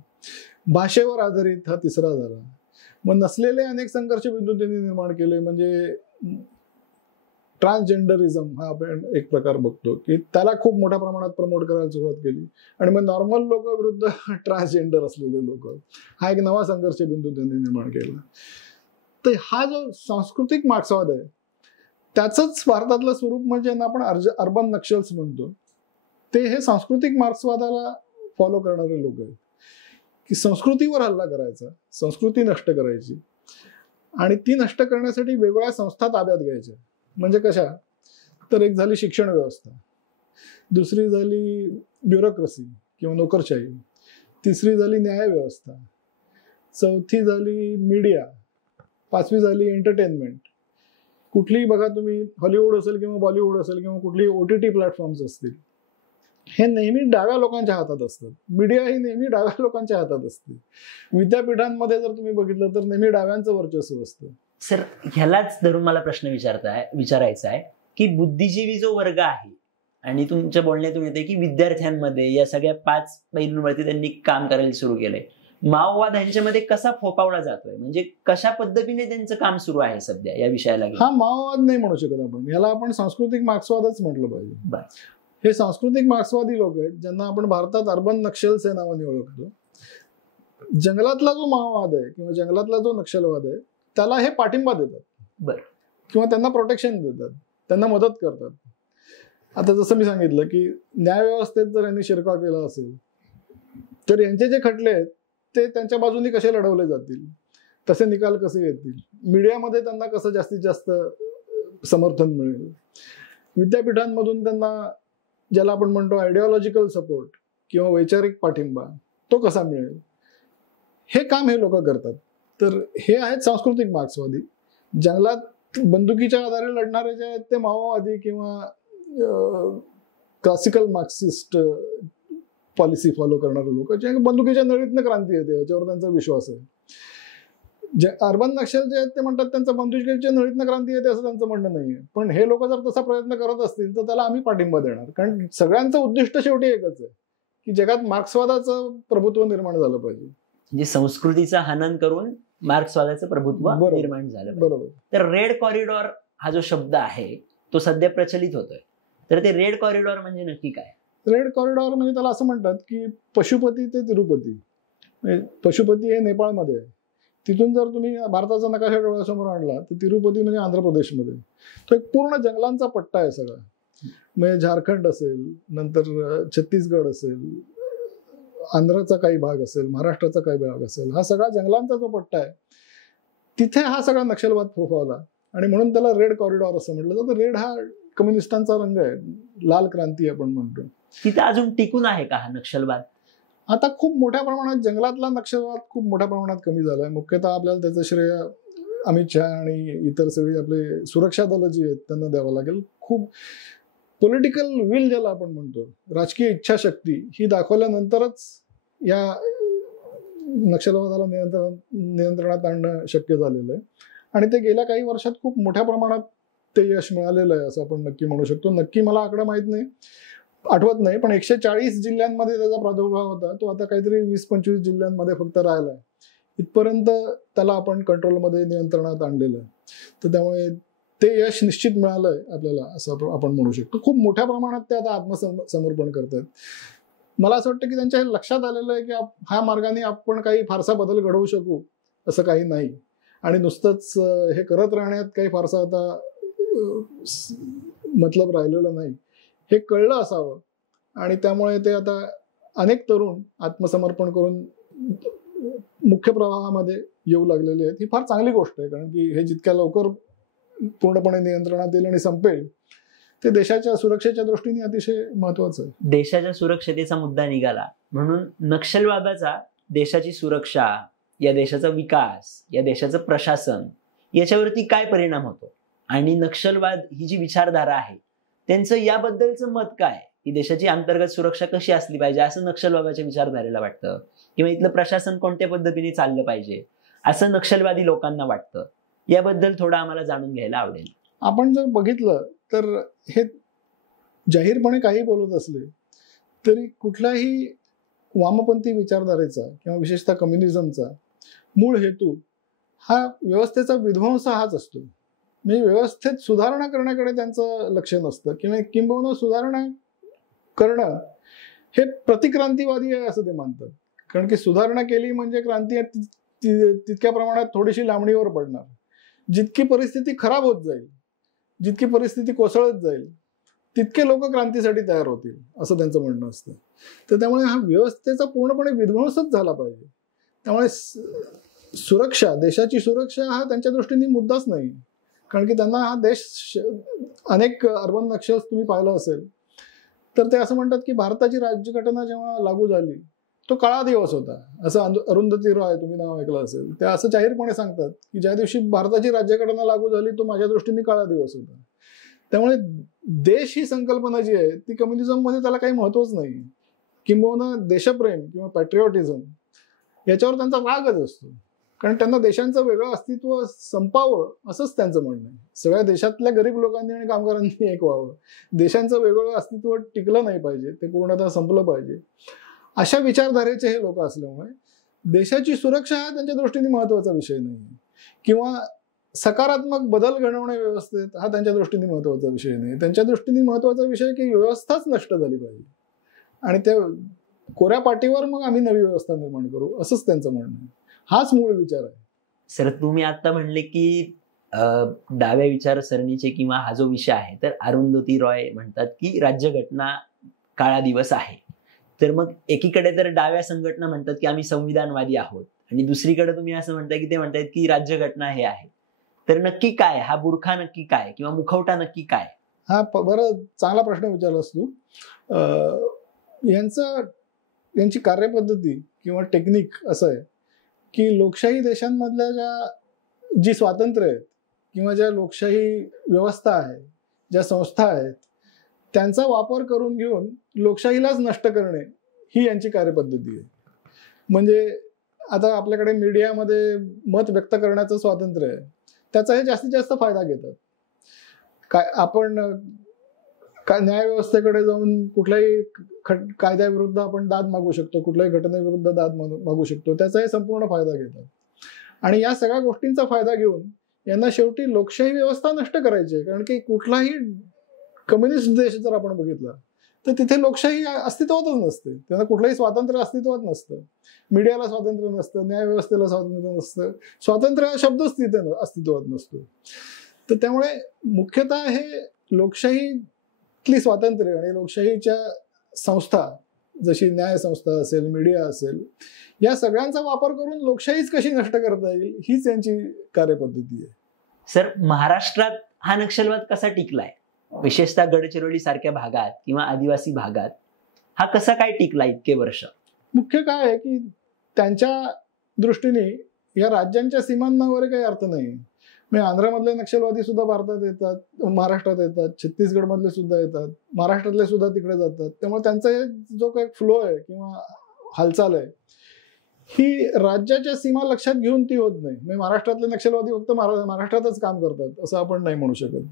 भाषेवर आधारित हा तिसरा झाला. मग नसलेले अनेक संघर्ष बिंदू त्यांनी निर्माण केले. म्हणजे ट्रान्सजेंडरिझम हा आपण एक प्रकार बघतो की त्याला खूप मोठ्या प्रमाणात प्रमोट करायला सुरुवात केली. आणि मग नॉर्मल लोक विरुद्ध ट्रान्सजेंडर असलेले लोक हा एक नवा संघर्ष बिंदू त्यांनी निर्माण केला. तर हा जो सांस्कृतिक मार्क्सवाद आहे त्याचंच भारतातलं स्वरूप म्हणजे आपण अर्बन नक्षल्स म्हणतो. ते हे सांस्कृतिक मार्क्सवादाला फॉलो करणारे लोक आहेत की संस्कृतीवर हल्ला करायचा, संस्कृती नष्ट करायची आणि ती नष्ट करण्यासाठी वेगवेगळ्या संस्था ताब्यात घ्यायच्या. म्हणजे कशा, तर एक झाली शिक्षण व्यवस्था, दुसरी झाली ब्युरोक्रेसी किंवा नोकरशाही, तिसरी झाली न्याय व्यवस्था, चौथी झाली मीडिया, पाचवी झाली एंटरटेनमेंट. कुठलीही बघा तुम्ही, हॉलिवूड असेल किंवा बॉलिवूड असेल किंवा कुठलीही OTT प्लॅटफॉर्म्स असतील, हे नेहमी डाव्या लोकांच्या हातात असतात. मीडिया ही नेहमी डाव्या लोकांच्या हातात असते. विद्यापीठांमध्ये जर तुम्ही बघितलं तर नेहमी डाव्यांचं वर्चस्व असतं. सर, ह्यालाच धरून मला प्रश्न विचारायचा आहे की बुद्धिजीवी जो वर्ग आहे आणि तुमच्या बोलण्यातून येते की विद्यार्थ्यांमध्ये या सगळ्या 5 पैलूंवरती त्यांनी काम करायला सुरू केलंय, माओवाद ह्यांच्यामध्ये कसा फोपावला जातोय, म्हणजे कशा पद्धतीने त्यांचं काम सुरू आहे सध्या या विषयाला? हा माओवाद नाही म्हणू शकत आपण, याला आपण सांस्कृतिक मार्क्सवादच म्हटलं पाहिजे. हे सांस्कृतिक मार्क्सवादी लोक आहेत ज्यांना आपण भारतात अर्बन नक्षल्स या नावाने ओळखतो. जंगलातला जो माओवाद आहे किंवा जंगलातला जो नक्षलवाद आहे त्याला हे पाठिंबा देतात किंवा त्यांना प्रोटेक्शन देतात, त्यांना मदत करतात. आता जसं मी सांगितलं की न्यायव्यवस्थेत जर यांनी शिरकाव केला असेल तर यांचे जे खटले आहेत ते त्यांच्या बाजूनी कसे लढवले जातील, तसे निकाल कसे येतील, मीडियामध्ये त्यांना कसं जास्तीत जास्त समर्थन मिळेल, विद्यापीठांमधून त्यांना ज्याला आपण म्हणतो आयडिओलॉजिकल सपोर्ट किंवा वैचारिक पाठिंबा तो कसा मिळेल, हे काम हे लोक करतात. तर हे आहेत सांस्कृतिक मार्क्सवादी. जंगलात बंदुकीच्या आधारे लढणारे जे आहेत ते माओवादी किंवा क्लासिकल मार्क्सिस्ट पॉलिसी फॉलो करणारे लोक, जे बंदुकीच्या नळीतनं क्रांती येते याच्यावर त्यांचा विश्वास आहे. जे अर्बन नक्षल जे आहेत ते म्हणतात त्यांचं बंदुकीच्या नळीतनं क्रांती येते असं त्यांचं म्हणणं नाहीये. पण हे लोक जर तसा प्रयत्न करत असतील तर त्याला आम्ही पाठिंबा देणार, कारण सगळ्यांचं उद्दिष्ट शेवटी एकच आहे की जगात मार्क्सवादाचं प्रभुत्व निर्माण झालं पाहिजे. म्हणजे संस्कृतीचं हनन करून मार्क्सवादाचं प्रभुत्व निर्माण झालं पाहिजे. बरोबर. तर रेड कॉरिडॉर हा जो शब्द आहे तो सध्या प्रचलित होतोय, तर ते रेड कॉरिडॉर म्हणजे नक्की काय? रेड कॉरिडॉर म्हणजे त्याला असं म्हणतात की पशुपती ते तिरुपती. पशुपती हे नेपाळमध्ये आहे, तिथून जर तुम्ही भारताचा नकाशा डोळ्यासमोर आणला तर तिरुपती म्हणजे आंध्र प्रदेशमध्ये. तो एक पूर्ण जंगलांचा पट्टा आहे सगळा. म्हणजे झारखंड असेल, नंतर छत्तीसगड असेल, आंध्राचा काही भाग असेल, महाराष्ट्राचा काही भाग असेल, हा सगळा जंगलांचा जो पट्टा आहे तिथे हा सगळा नक्षलवाद फोफावला आणि म्हणून त्याला रेड कॉरिडॉर असं म्हटलं जातं. रेड हा कम्युनिस्टांचा रंग आहे, लाल क्रांती आपण म्हणतो. तिथे अजून टिकून आहे का हा नक्षलवाद? आता खूप मोठ्या प्रमाणात जंगलातला नक्षलवाद खूप मोठ्या प्रमाणात कमी झालाय. मुख्यतः आपल्याला त्याचं श्रेय अमित शहा आणि इतर सगळी आपले सुरक्षा दलं जी आहेत त्यांना द्यावं लागेल. खूप पॉलिटिकल विल ज्याला आपण म्हणतो, राजकीय इच्छाशक्ती ही दाखवल्यानंतरच या नक्षलवादाला नियंत्रणात आणणं शक्य झालेलं आहे आणि ते गेल्या काही वर्षात खूप मोठ्या प्रमाणात ते यश मिळालेलं आहे असं आपण नक्की म्हणू शकतो. नक्की मला आकडा माहित नाही, आठवत नाही, पण 140 जिल्ह्यांमध्ये त्याचा प्रादुर्भाव होता. तो आता काहीतरी 20-25 जिल्ह्यांमध्ये फक्त राहिलाय. इथपर्यंत त्याला आपण कंट्रोलमध्ये नियंत्रणात आणलेलं आहे. तर त्यामुळे ते यश निश्चित मिळालंय आपल्याला असं आपण म्हणू शकतो. खूप मोठ्या प्रमाणात ते आता आत्मसमर्पण करतात. मला असं वाटतं की त्यांच्या हे लक्षात आलेलं आहे की ह्या मार्गाने आपण काही फारसा बदल घडवू शकू असं काही नाही आणि नुसतंच हे करत राहण्यात काही फारसा आता मतलब राहिलेलं नाही हे कळलं असावं आणि त्यामुळे ते आता अनेक तरुण आत्मसमर्पण करून मुख्य प्रवाहामध्ये येऊ लागलेले आहेत. ही फार चांगली गोष्ट आहे, कारण की हे जितक्या लवकर पूर्णपणे नियंत्रणात येईल आणि संपेल ते देशाच्या सुरक्षेच्या दृष्टीने अतिशय महत्वाचं आहे. देशाच्या सुरक्षतेचा मुद्दा निघाला म्हणून नक्षलवादाचा देशाची सुरक्षा, या देशाचा विकास, या देशाचं प्रशासन याच्यावरती काय परिणाम होतो आणि नक्षलवाद ही जी विचारधारा आहे त्यांचं याबद्दलचं मत काय, की देशाची अंतर्गत सुरक्षा कशी असली पाहिजे असं नक्षलवादाच्या विचारधारेला वाटतं, किंवा इथलं प्रशासन कोणत्या पद्धतीने चाललं पाहिजे असं नक्षलवादी लोकांना वाटतं, याबद्दल थोडं आम्हाला जाणून घ्यायला आवडेल. आपण जर बघितलं तर हे जाहीरपणे काही बोलत असले तरी कुठलाही वामपंथी विचारधारेचा किंवा विशेषतः कम्युनिझमचा मूळ हेतू हा व्यवस्थेचा विध्वंस हाच असतो. म्हणजे व्यवस्थेत सुधारणा करण्याकडे त्यांचं लक्ष नसतं किंवा किंबहुना सुधारणा करणं हे प्रतिक्रांतीवादी आहे असं ते मानतात. कारण की सुधारणा केली म्हणजे क्रांती तितक्या प्रमाणात थोडीशी लांबणीवर पडणार. जितकी परिस्थिती खराब होत जाईल, जितकी परिस्थिती कोसळत जाईल तितके लोक क्रांतीसाठी तयार होतील असं त्यांचं म्हणणं असतं. तर त्यामुळे हा व्यवस्थेचा पूर्णपणे विध्वंसच झाला पाहिजे. त्यामुळे सुरक्षा, देशाची सुरक्षा हा त्यांच्या दृष्टीने मुद्दाच नाही. कारण की त्यांना हा देश, अनेक अर्बन नक्षल्स तुम्ही पाहिलं असेल तर ते असं म्हणतात की भारताची राज्यघटना जेव्हा लागू झाली तो काळा दिवस होता. असं अरुंधती रॉय, तुम्ही नाव ऐकलं असेल, ते असं जाहीरपणे सांगतात की ज्या दिवशी भारताची राज्यघटना लागू झाली तो माझ्या दृष्टीने काळा दिवस होता. त्यामुळे देश ही संकल्पना जी आहे ती कम्युनिझम मध्ये त्याला काही महत्वच नाही. किंबहुना देशप्रेम किंवा पॅट्रिऑटिझम याच्यावर त्यांचा रागच असतो. कारण त्यांना देशांचं वेगळं अस्तित्व संपावं असंच त्यांचं म्हणणं आहे. सगळ्या देशातल्या गरीब लोकांनी आणि कामगारांनी एक व्हावं, देशांचं वेगळं अस्तित्व टिकलं नाही पाहिजे, ते पूर्णतः संपलं पाहिजे. अशा विचारधारेचे हे लोक असल्यामुळे देशाची सुरक्षा हा त्यांच्या दृष्टीने महत्वाचा विषय नाही, किंवा सकारात्मक बदल घडवणे व्यवस्थेत हा त्यांच्या दृष्टीने महत्वाचा विषय नाही. त्यांच्या दृष्टीने महत्वाचा विषय की व्यवस्थाच नष्ट झाली पाहिजे आणि त्या कोऱ्या पाटीवर मग आम्ही नवी व्यवस्था निर्माण करू असंच त्यांचं म्हणणं आहे. हाच मूळ विचार आहे. सर, तुम्ही आता म्हणले की डाव्या विचारसरणीचे किंवा हा जो विषय आहे, तर अरुंधती रॉय म्हणतात की राज्यघटना काळा दिवस आहे. तर मग एकीकडे तर डाव्या संघटना म्हणतात की आम्ही संविधानवादी आहोत आणि दुसरीकडे तुम्ही असं म्हणताय की ते म्हणतात की राज्यघटना हे आहे. तर नक्की काय हा बुरखा, नक्की काय, किंवा मुखवटा नक्की काय? हा बरं चांगला प्रश्न विचारलास तू. यांची कार्यपद्धती किंवा टेक्निक असं आहे की लोकशाही देशांमधल्या जी स्वातंत्र्य आहेत किंवा ज्या लोकशाही व्यवस्था आहे, ज्या संस्था आहेत, त्यांचा वापर करून घेऊन लोकशाहीलाच नष्ट करणे ही यांची कार्यपद्धती आहे. म्हणजे आता आपल्याकडे मीडियामध्ये मत व्यक्त करण्याचं स्वातंत्र्य आहे, त्याचा हे जास्तीत जास्त फायदा घेतात. काय आपण न्यायव्यवस्थेकडे जाऊन कुठल्याही कायद्याविरुद्ध आपण दाद मागू शकतो, कुठल्याही घटनेविरुद्ध दाद मागू शकतो, त्याचाही संपूर्ण फायदा घेतात. आणि या सगळ्या गोष्टींचा फायदा घेऊन यांना शेवटी लोकशाही व्यवस्था नष्ट करायची आहे. कारण की कुठलाही कम्युनिस्ट देश जर आपण बघितला तर तिथे लोकशाही अस्तित्वातच नसते, त्यांना कुठलंही स्वातंत्र्य अस्तित्वात नसतं, मीडियाला स्वातंत्र्य नसतं, न्यायव्यवस्थेला स्वातंत्र्य नसतं, स्वातंत्र्य हा शब्दच तिथे अस्तित्वात नसतो. तर त्यामुळे मुख्यतः हे लोकशाहीतली स्वातंत्र्य आणि लोकशाहीच्या संस्था जशी न्याय संस्था असेल, मीडिया असेल, या सगळ्यांचा वापर करून लोकशाहीच कशी नष्ट करता येईल हीच यांची कार्यपद्धती आहे. सर, महाराष्ट्रात हा नक्षलवाद कसा टिकलाय, विशेषतः गडचिरोली सारख्या भागात किंवा आदिवासी भागात हा कसा काय टिकला इतके वर्ष? मुख्य काय आहे की त्यांच्या दृष्टीने या राज्यांच्या सीमांना वगैरे काही अर्थ नाही. म्हणजे आंध्रमधले नक्षलवादी सुद्धा भारतात येतात, महाराष्ट्रात येतात, छत्तीसगडमधले सुद्धा येतात, महाराष्ट्रातले सुद्धा तिकडे जातात. त्यामुळे त्यांचा जो काही फ्लो आहे किंवा हालचाल आहे ही राज्याच्या सीमा लक्षात घेऊन ती होत नाही. म्हणजे महाराष्ट्रातले नक्षलवादी फक्त महाराष्ट्रातच काम करतात असं आपण नाही म्हणू शकत,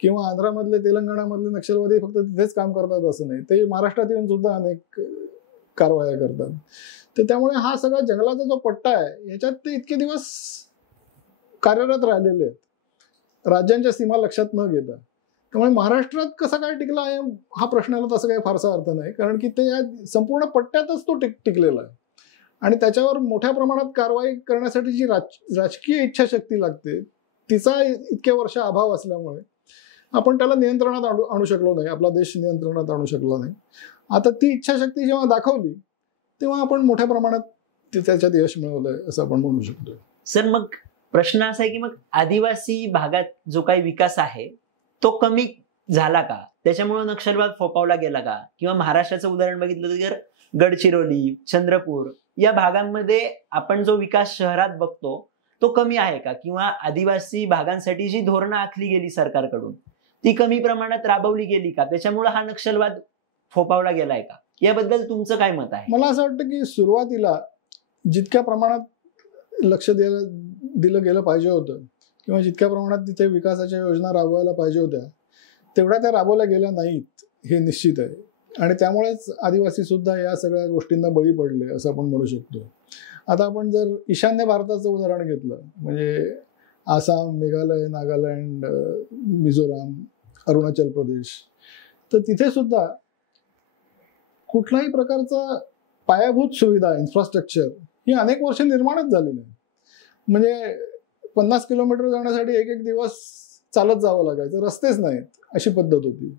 किंवा आंध्रामधले तेलंगणामधले नक्षलवादी फक्त तिथेच काम करतात असं नाही, ते महाराष्ट्रात येऊन सुद्धा अनेक कारवाया करतात. तर त्यामुळे हा सगळा जंगलाचा जो पट्टा आहे याच्यात ते इतके दिवस कार्यरत राहिलेले आहेत, राज्यांच्या सीमा लक्षात न घेता. त्यामुळे महाराष्ट्रात कसा काय टिकला आहे हा प्रश्नाला तसं काही फारसा अर्थ नाही, कारण की ते या संपूर्ण पट्ट्यातच तो टिकलेला आहे. आणि त्याच्यावर मोठ्या प्रमाणात कारवाई करण्यासाठी जी राजकीय इच्छाशक्ती लागते तिचा इतक्या वर्ष अभाव असल्यामुळे आपण त्याला नियंत्रणात आणू शकलो नाही, आपला देश नियंत्रणात आणू शकलो नाही. आता ती इच्छाशक्ती जेव्हा दाखवली तेव्हा आपण मोठ्या प्रमाणात त्याच्यात यश मिळवलंय असं आपण म्हणू शकतो. सर, मग प्रश्न असा आहे की मग आदिवासी भागात जो काही विकास आहे तो कमी झाला का, त्याच्यामुळे नक्षलवाद फोफावला गेला का? किंवा महाराष्ट्राचं उदाहरण बघितलं तर गडचिरोली, चंद्रपूर या भागांमध्ये आपण जो विकास शहरात बघतो तो कमी आहे का? किंवा आदिवासी भागांसाठी जी धोरणं आखली गेली सरकारकडून ती कमी प्रमाणात राबवली गेली का? त्याच्यामुळे हा नक्षलवाद फोफावला गेलाय का? याबद्दल तुमचं काय मत आहे? मला असं वाटतं की सुरुवातीला जितक्या प्रमाणात लक्ष दिलं गेलं पाहिजे होतं किंवा जितक्या प्रमाणात तिथे विकासाच्या योजना राबवायला पाहिजे होत्या तेवढ्या त्या राबवल्या गेल्या नाहीत हे निश्चित आहे. आणि त्यामुळेच आदिवासी सुद्धा या सगळ्या गोष्टींना बळी पडले असं आपण म्हणू शकतो. आता आपण जर ईशान्य भारताचं उदाहरण घेतलं म्हणजे आसाम, मेघालय, नागालँड, मिझोराम, अरुणाचल प्रदेश, तर तिथे सुद्धा कुठल्याही प्रकारचा पायाभूत सुविधा इन्फ्रास्ट्रक्चर ही अनेक वर्ष निर्माणच झाली नाही. म्हणजे 50 किलोमीटर जाण्यासाठी एक दिवस चालत जावं लागायचं, रस्तेच नाहीत अशी पद्धत होती.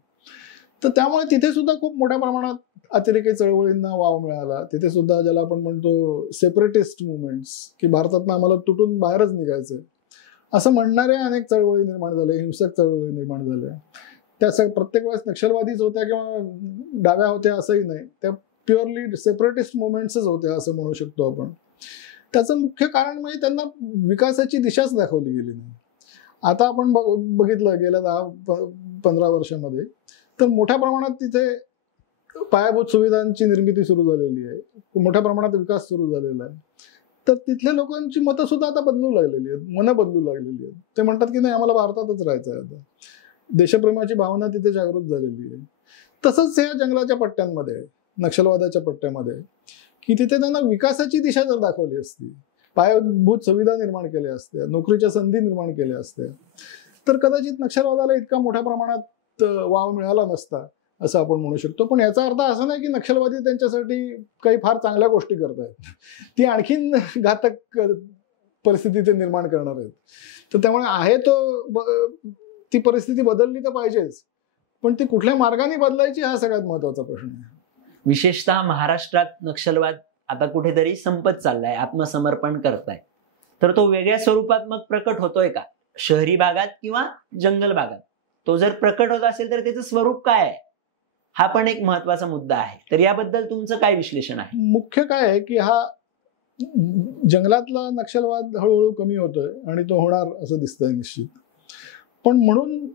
तर त्यामुळे तिथे सुद्धा खूप मोठ्या प्रमाणात अतिरेकी चळवळींना वाव मिळाला. तिथे सुद्धा ज्याला आपण म्हणतो सेपरेटिस्ट मुवमेंट्स की भारतातनं आम्हाला तुटून बाहेरच निघायचंय असं म्हणणाऱ्या अनेक चळवळी निर्माण झाल्या, हिंसक चळवळी निर्माण झाल्या. त्या प्रत्येक वेळेस नक्षलवादीच होत्या किंवा डाव्या होत्या असंही नाही, त्या प्युअरली सेपरेटिस्ट मुवमेंट्सच होत्या असं म्हणू शकतो आपण. त्याचं मुख्य कारण म्हणजे त्यांना विकासाची दिशाच दाखवली गेली नाही. आता आपण बघितलं गेल्या 10-15 वर्षामध्ये तर मोठ्या प्रमाणात तिथे पायाभूत सुविधांची निर्मिती सुरू झालेली आहे, मोठ्या प्रमाणात विकास सुरू झालेला आहे. तर तिथल्या लोकांची मतं सुद्धा आता बदलू लागलेली आहेत, मनं बदलू लागलेली आहेत. ते म्हणतात की नाही आम्हाला भारतातच राहायचं आहे. आता देशप्रेमाची भावना तिथे जागृत झालेली आहे. तसंच या जंगलाच्या पट्ट्यांमध्ये, नक्षलवादाच्या पट्ट्यामध्ये की तिथे त्यांना विकासाची दिशा जर दाखवली असती, पायाभूत सुविधा निर्माण केल्या असत्या, नोकरीच्या संधी निर्माण केल्या असत्या, तर कदाचित नक्षलवादाला इतका मोठ्या प्रमाणात वाव मिळाला नसता असं आपण म्हणू शकतो. पण याचा अर्थ असा नाही की नक्षलवादी त्यांच्यासाठी काही फार चांगल्या गोष्टी करतायत, ती आणखीन घातक परिस्थिती ते निर्माण करणार आहेत. तर त्यामुळे आहे तो ती परिस्थिती बदलली तर पाहिजेच, पण ती कुठल्या मार्गाने बदलायची हा सगळ्यात महत्वाचा प्रश्न आहे. विशेषतः महाराष्ट्रात नक्षलवाद आता कुठेतरी संपत चाललाय, आत्मसमर्पण करताय, तर तो वेगळ्या स्वरूपात मग प्रकट होतोय का शहरी भागात किंवा जंगल भागात? तो जर प्रकट होत असेल तर त्याचं स्वरूप काय आहे हा पण एक महत्वाचा मुद्दा आहे. तर याबद्दल तुमचं काय विश्लेषण आहे? मुख्य काय आहे की हा जंगलातला नक्षलवाद हळूहळू कमी होतोय आणि तो होणार असं दिसतंय निश्चित. पण म्हणून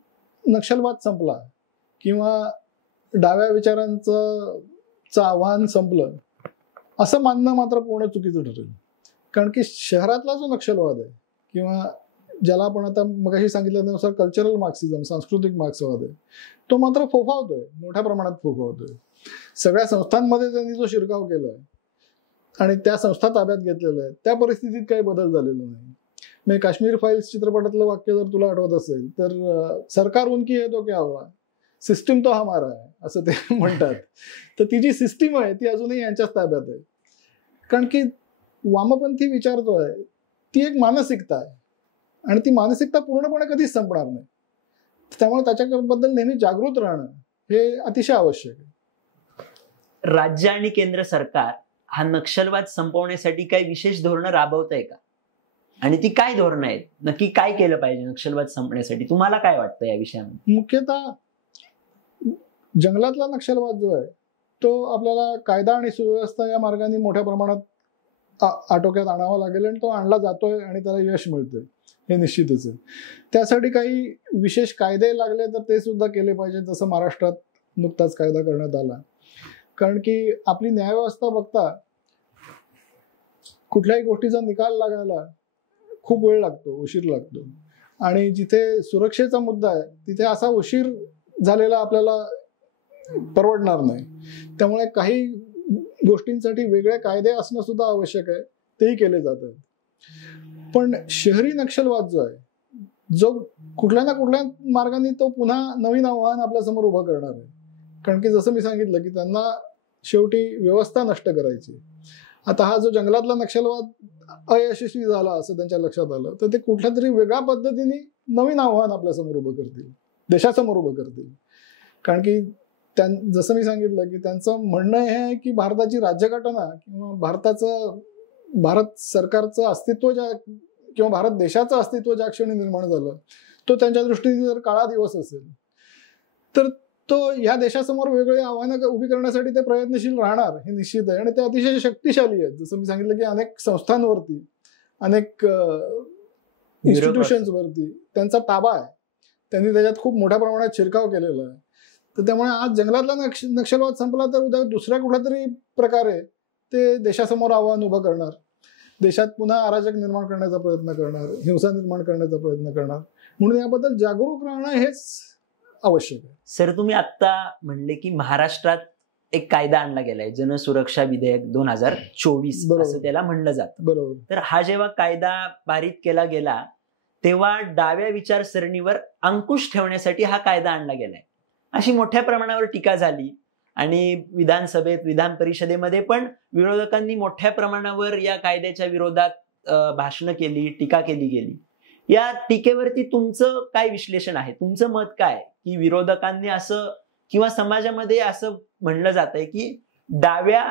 नक्षलवाद संपला किंवा डाव्या विचारांचं आव्हान संपलं असं मानणं मात्र पूर्ण चुकीचं ठरेल. कारण की शहरातला जो नक्षलवाद आहे किंवा ज्याला आपण आता मगाशी सांगितल्यानुसार कल्चरल मार्क्सिझम, सांस्कृतिक मार्क्सवाद आहे, तो मात्र फोफावतोय, मोठ्या प्रमाणात फोफावतोय. सगळ्या संस्थांमध्ये त्यांनी जो शिरकाव केलाय आणि त्या संस्था ताब्यात घेतलेल्या आहेत, त्या परिस्थितीत काही बदल झालेला नाही. म्हणजे काश्मीर फाईल्स चित्रपटातलं वाक्य जर तुला आठवत असेल तर सरकार उनकी है तो क्या हुआ, सिस्टीम तो हमारा है असं ते म्हणतात. तर ती जी सिस्टीम आहे ती अजूनही यांच्याच ताब्यात आहे. कारण की वामपंथी विचार जो आहे ती एक मानसिकता आहे आणि ती मानसिकता पूर्णपणे कधीच संपणार नाही. त्यामुळे त्याच्याबद्दल नेहमी जागृत राहणं हे अतिशय आवश्यक आहे. राज्य आणि केंद्र सरकार हा नक्षलवाद संपवण्यासाठी काही विशेष धोरणं राबवत आहे का, आणि ती काय धोरणं आहेत, नक्की काय केलं पाहिजे नक्षलवाद संपण्यासाठी, तुम्हाला काय वाटतं या विषयामध्ये? मुख्यतः जंगलातला नक्षलवाद जो आहे तो आपल्याला कायदा आणि सुव्यवस्था या मार्गाने मोठ्या प्रमाणात आटोक्यात आणावा लागेल आणि तो आणला जातोय आणि त्याला यश मिळतंय हे निश्चितच आहे. त्यासाठी काही विशेष कायदे लागले तर ते सुद्धा केले पाहिजे, जसं महाराष्ट्रात नुकताच कायदा करण्यात आला. कारण की आपली न्यायव्यवस्था बघता कुठल्याही गोष्टीचा निकाल लागायला खूप वेळ लागतो, उशीर लागतो. आणि जिथे सुरक्षेचा मुद्दा आहे तिथे असा उशीर झालेला आपल्याला परवडणार नाही. त्यामुळे काही गोष्टींसाठी वेगळे कायदे असणं सुद्धा आवश्यक आहे, तेही केले जातात. पण शहरी नक्षलवाद जो आहे, जो कुठल्या ना कुठल्या मार्गाने तो पुन्हा नवीन आव्हान आपल्यासमोर उभं करणार आहे. कारण की जसं मी सांगितलं की त्यांना शेवटी व्यवस्था नष्ट करायची. आता हा जो जंगलातला नक्षलवाद अयशस्वी झाला असं त्यांच्या लक्षात आलं तर ते कुठल्या तरी वेगळ्या पद्धतीने नवीन आव्हान आपल्यासमोर उभं करतील, देशासमोर उभं करतील. कारण की जसं मी सांगितलं की त्यांचं म्हणणं हे आहे की भारताची राज्यघटना किंवा भारत सरकारचं अस्तित्व किंवा भारत देशाचं अस्तित्व ज्या क्षणी निर्माण झालं तो त्यांच्या दृष्टीने जर काळा दिवस असेल तर तो या देशासमोर वेगवेगळी आव्हानं उभी करण्यासाठी ते प्रयत्नशील राहणार हे निश्चित आहे. आणि ते अतिशय शक्तिशाली आहेत. जसं मी सांगितलं की अनेक संस्थांवरती, अनेक इन्स्टिट्यूशन्सवरती त्यांचा ताबा आहे. त्यांनी त्याच्यात खूप मोठ्या प्रमाणात शिरकाव केलेला आहे. तर त्यामुळे आज जंगलातला नक्षलवाद संपला तर उद्या दुसऱ्या कुठल्या तरी प्रकारे ते देशासमोर आव्हान उभं करणार, देशात पुन्हा अराजक निर्माण करण्याचा प्रयत्न करणार, हिंसा निर्माण करण्याचा प्रयत्न करणार. म्हणून याबद्दल जागरूक राहणं हेच आवश्यक आहे. सर, तुम्ही आता म्हणले की महाराष्ट्रात एक कायदा आणला गेलाय, जनसुरक्षा विधेयक 2024 असं त्याला म्हणलं जातं. बरोबर. तर हा जेव्हा कायदा पारित केला गेला तेव्हा डाव्या विचारसरणीवर अंकुश ठेवण्यासाठी हा कायदा आणला गेलाय अशी मोठ्या प्रमाणावर टीका झाली. आणि विधानसभेत, विधान परिषदेमध्ये पण विरोधकांनी मोठ्या प्रमाणावर या कायद्याच्या विरोधात भाषणं केली, टीका केली गेली. या टीकेवरती तुमचं काय विश्लेषण आहे, तुमचं मत काय, की विरोधकांनी असं किंवा समाजामध्ये असं म्हणलं जात आहे की डाव्या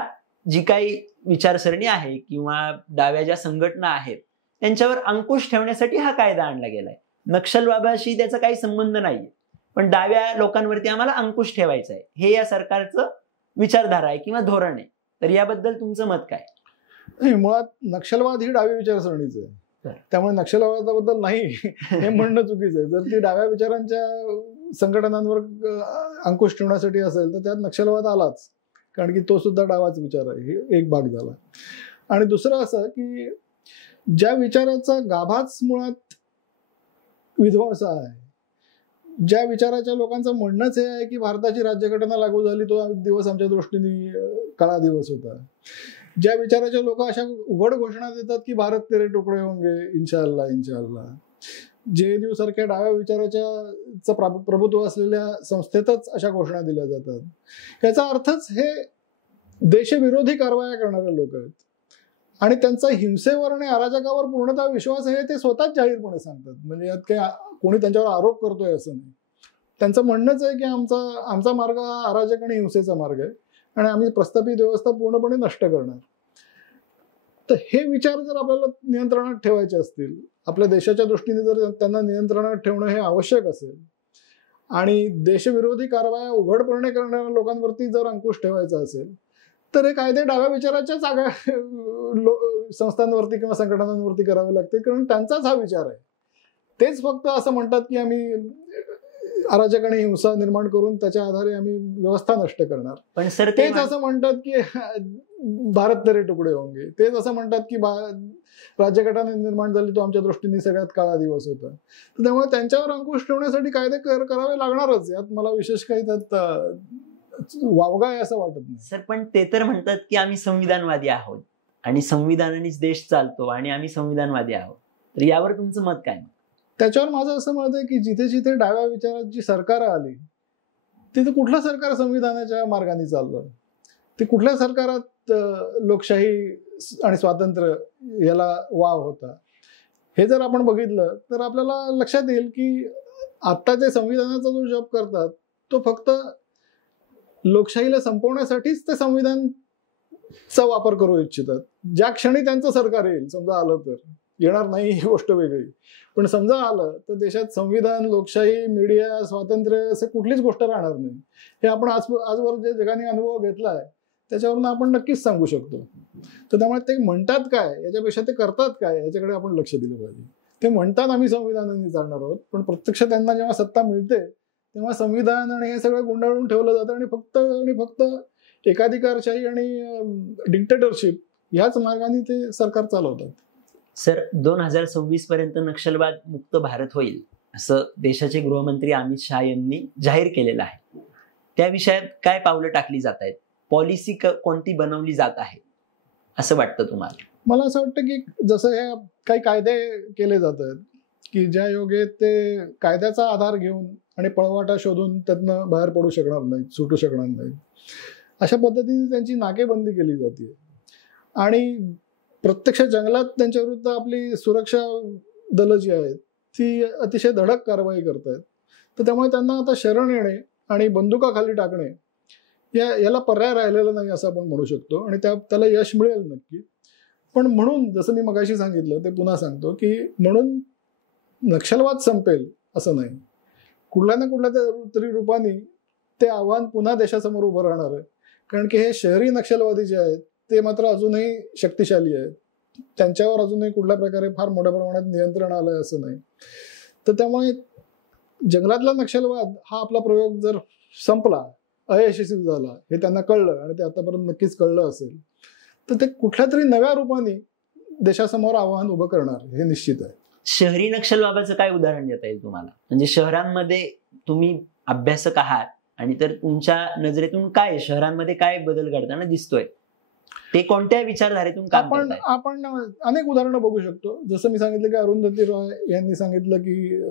जी काही विचारसरणी आहे किंवा डाव्या ज्या संघटना आहेत त्यांच्यावर अंकुश ठेवण्यासाठी हा कायदा आणला गेलाय, नक्षलवादाशी त्याचा काही संबंध नाहीये, पण डाव्या लोकांवरती आम्हाला अंकुश ठेवायचा आहे, हे या सरकारचं विचारधारा आहे किंवा धोरण आहे. तर याबद्दल तुमचं मत काय? मुळात नक्षलवाद ही डावी विचारसरणीच आहे. त्यामुळे नक्षलवादाबद्दल नाही हे म्हणणं चुकीचं आहे. जर ती डाव्या विचारांच्या संघटनांवर अंकुश ठेवण्यासाठी असेल तर त्यात नक्षलवाद आलाच, कारण की तो सुद्धा डावाच विचार आहे. हे एक भाग झाला. आणि दुसरं असं की ज्या विचाराचा गाभाच मुळात विध्वंस आहे, ज्या विचाराच्या लोकांचं म्हणणंच हे आहे की भारताची राज्यघटना लागू झाली तो दिवस आमच्या दृष्टीने काळा दिवस होता, ज्या विचाराचे लोक अशा उघड घोषणा देतात की भारत तेरे तुकडे होंगे इंशाअल्लाह इंशाअल्लाह, JNU सारख्या डाव्या विचाराच्या प्रभुत्व असलेल्या संस्थेतच अशा घोषणा दिल्या जातात, याचा अर्थच हे देशविरोधी कारवाया करणारे लोक आहेत. आणि त्यांचा हिंसेवर आणि अराजकावर पूर्णतः विश्वास आहे ते स्वतःच जाहीरपणे सांगतात. म्हणजे यात काही कोणी त्यांच्यावर आरोप करतोय असं नाही. त्यांचं म्हणणंच आहे की आमचा मार्ग हा अराजक आणि हिंसेचा मार्ग आहे आणि आम्ही प्रस्थापित व्यवस्था पूर्णपणे नष्ट करणार. तर हे विचार जर आपल्याला नियंत्रणात ठेवायचे असतील, आपल्या देशाच्या दृष्टीने जर त्यांना नियंत्रणात ठेवणं हे आवश्यक असेल आणि देशविरोधी कारवाया उघडपणे करणाऱ्या लोकांवरती जर अंकुश ठेवायचा असेल तर हे कायदे डाव्या विचाराच्याच संस्थांवरती किंवा संघटनांवरती करावे लागते, कारण त्यांचाच हा विचार आहे. तेच फक्त असं म्हणतात की आम्ही अराजक आणि हिंसा निर्माण करून त्याच्या आधारे आम्ही व्यवस्था नष्ट करणार. पण सर तेच असं म्हणतात की भारत तेरे तुकडे होंगे. तेच असं म्हणतात की राज्यघटना निर्माण झाली तो आमच्या दृष्टीने सगळ्यात काळा दिवस होता. तर त्यामुळे त्यांच्यावर अंकुश ठेवण्यासाठी कायदे करावे लागणारच. यात मला विशेष काही त्यात वावगा आहे असं वाटत नाही. सर पण ते तर म्हणतात की आम्ही संविधानवादी आहोत आणि संविधानानेच देश चालतो आणि आम्ही संविधानवादी आहोत. तर यावर तुमचं मत काय? त्याच्यावर माझं असं मत आहे की जिथे जिथे डाव्या विचाराची सरकार आली तिथे कुठलं सरकार संविधानाच्या मार्गाने चाललं, ते कुठल्या सरकारात लोकशाही आणि स्वातंत्र्य याला वाव होता, हे जर आपण बघितलं तर आपल्याला लक्षात येईल की आता जे संविधानाचा जो जप करतात तो फक्त लोकशाहीला संपवण्यासाठीच ते संविधानचा वापर करू इच्छितात. ज्या क्षणी त्यांचं सरकार येईल, समजा आलं तर, येणार नाही ही गोष्ट वेगळी, पण समजा आलं तर देशात संविधान, लोकशाही, मीडिया, स्वातंत्र्य असे कुठलीच गोष्ट राहणार नाही. हे आपण आजवर जे जगाने अनुभव घेतलाय त्याच्यावरून आपण नक्कीच सांगू शकतो. तर त्यामुळे ते म्हणतात काय याच्यापेक्षा ते करतात काय याच्याकडे आपण लक्ष दिलं पाहिजे. ते म्हणतात आम्ही संविधानाने चालणार आहोत, पण प्रत्यक्ष त्यांना जेव्हा सत्ता मिळते तेव्हा संविधान आणि हे सगळं गुंडाळून ठेवलं जातं आणि फक्त एकाधिकारशाही आणि डिक्टेटरशिप ह्याच मार्गाने ते सरकार चालवतात. सर 2026 पर्यंत नक्षलवाद मुक्त भारत होईल असं देशाचे गृहमंत्री अमित शहा यांनी जाहीर केलेलं आहे. त्या विषयात काय पावलं टाकली जात आहेत? पॉलिसी कोणती बनवली जात आहे असं वाटतं तुम्हाला? मला असं वाटतं की जसं हे काही कायदे केले जात आहेत की ज्या योगे ते कायद्याचा आधार घेऊन आणि पळवाटा शोधून त्यातनं बाहेर पडू शकणार नाहीत, सुटू शकणार नाहीत, अशा पद्धतीने त्यांची नाकेबंदी केली जाते आणि प्रत्यक्ष जंगलात त्यांच्या विरुद्ध आपली सुरक्षा दलं जी आहेत ती अतिशय धडक कारवाई करतायत. तर त्यामुळे त्यांना आता शरण येणे आणि बंदुका खाली टाकणे याला पर्याय राहिलेला नाही असं आपण म्हणू शकतो आणि त्याला यश मिळेल नक्की. पण म्हणून जसं मी मगाशी सांगितलं ते पुन्हा सांगतो की म्हणून नक्षलवाद संपेल असं नाही. कुठल्या ना कुठल्या तरी रूपाने ते आव्हान पुन्हा देशासमोर उभं राहणार आहे, कारण की हे शहरी नक्षलवादी जे आहेत ते मात्र अजूनही शक्तिशाली आहेत. त्यांच्यावर अजूनही कुठल्या प्रकारे फार मोठ्या प्रमाणात नियंत्रण आलंय असं नाही. तर त्यामुळे जंगलातला नक्षलवाद हा आपला प्रयोग जर संपला, अयशस्वी झाला, हे त्यांना कळलं आणि ते आतापर्यंत नक्कीच कळलं असेल, तर ते कुठल्या तरी नव्या रूपाने देशासमोर आव्हान उभं करणार हे निश्चित आहे. शहरी नक्षलवादाचं काय उदाहरण देता येईल तुम्हाला? म्हणजे शहरांमध्ये तुम्ही अभ्यासक आहात आणि तर तुमच्या नजरेतून काय शहरांमध्ये काय बदल घडताना दिसतोय, ते कोणत्या विचारधारेतून काम करताय? आपण अनेक उदाहरणं बघू शकतो. जसं मी सांगितलं की अरुंधती रॉय यांनी सांगितलं की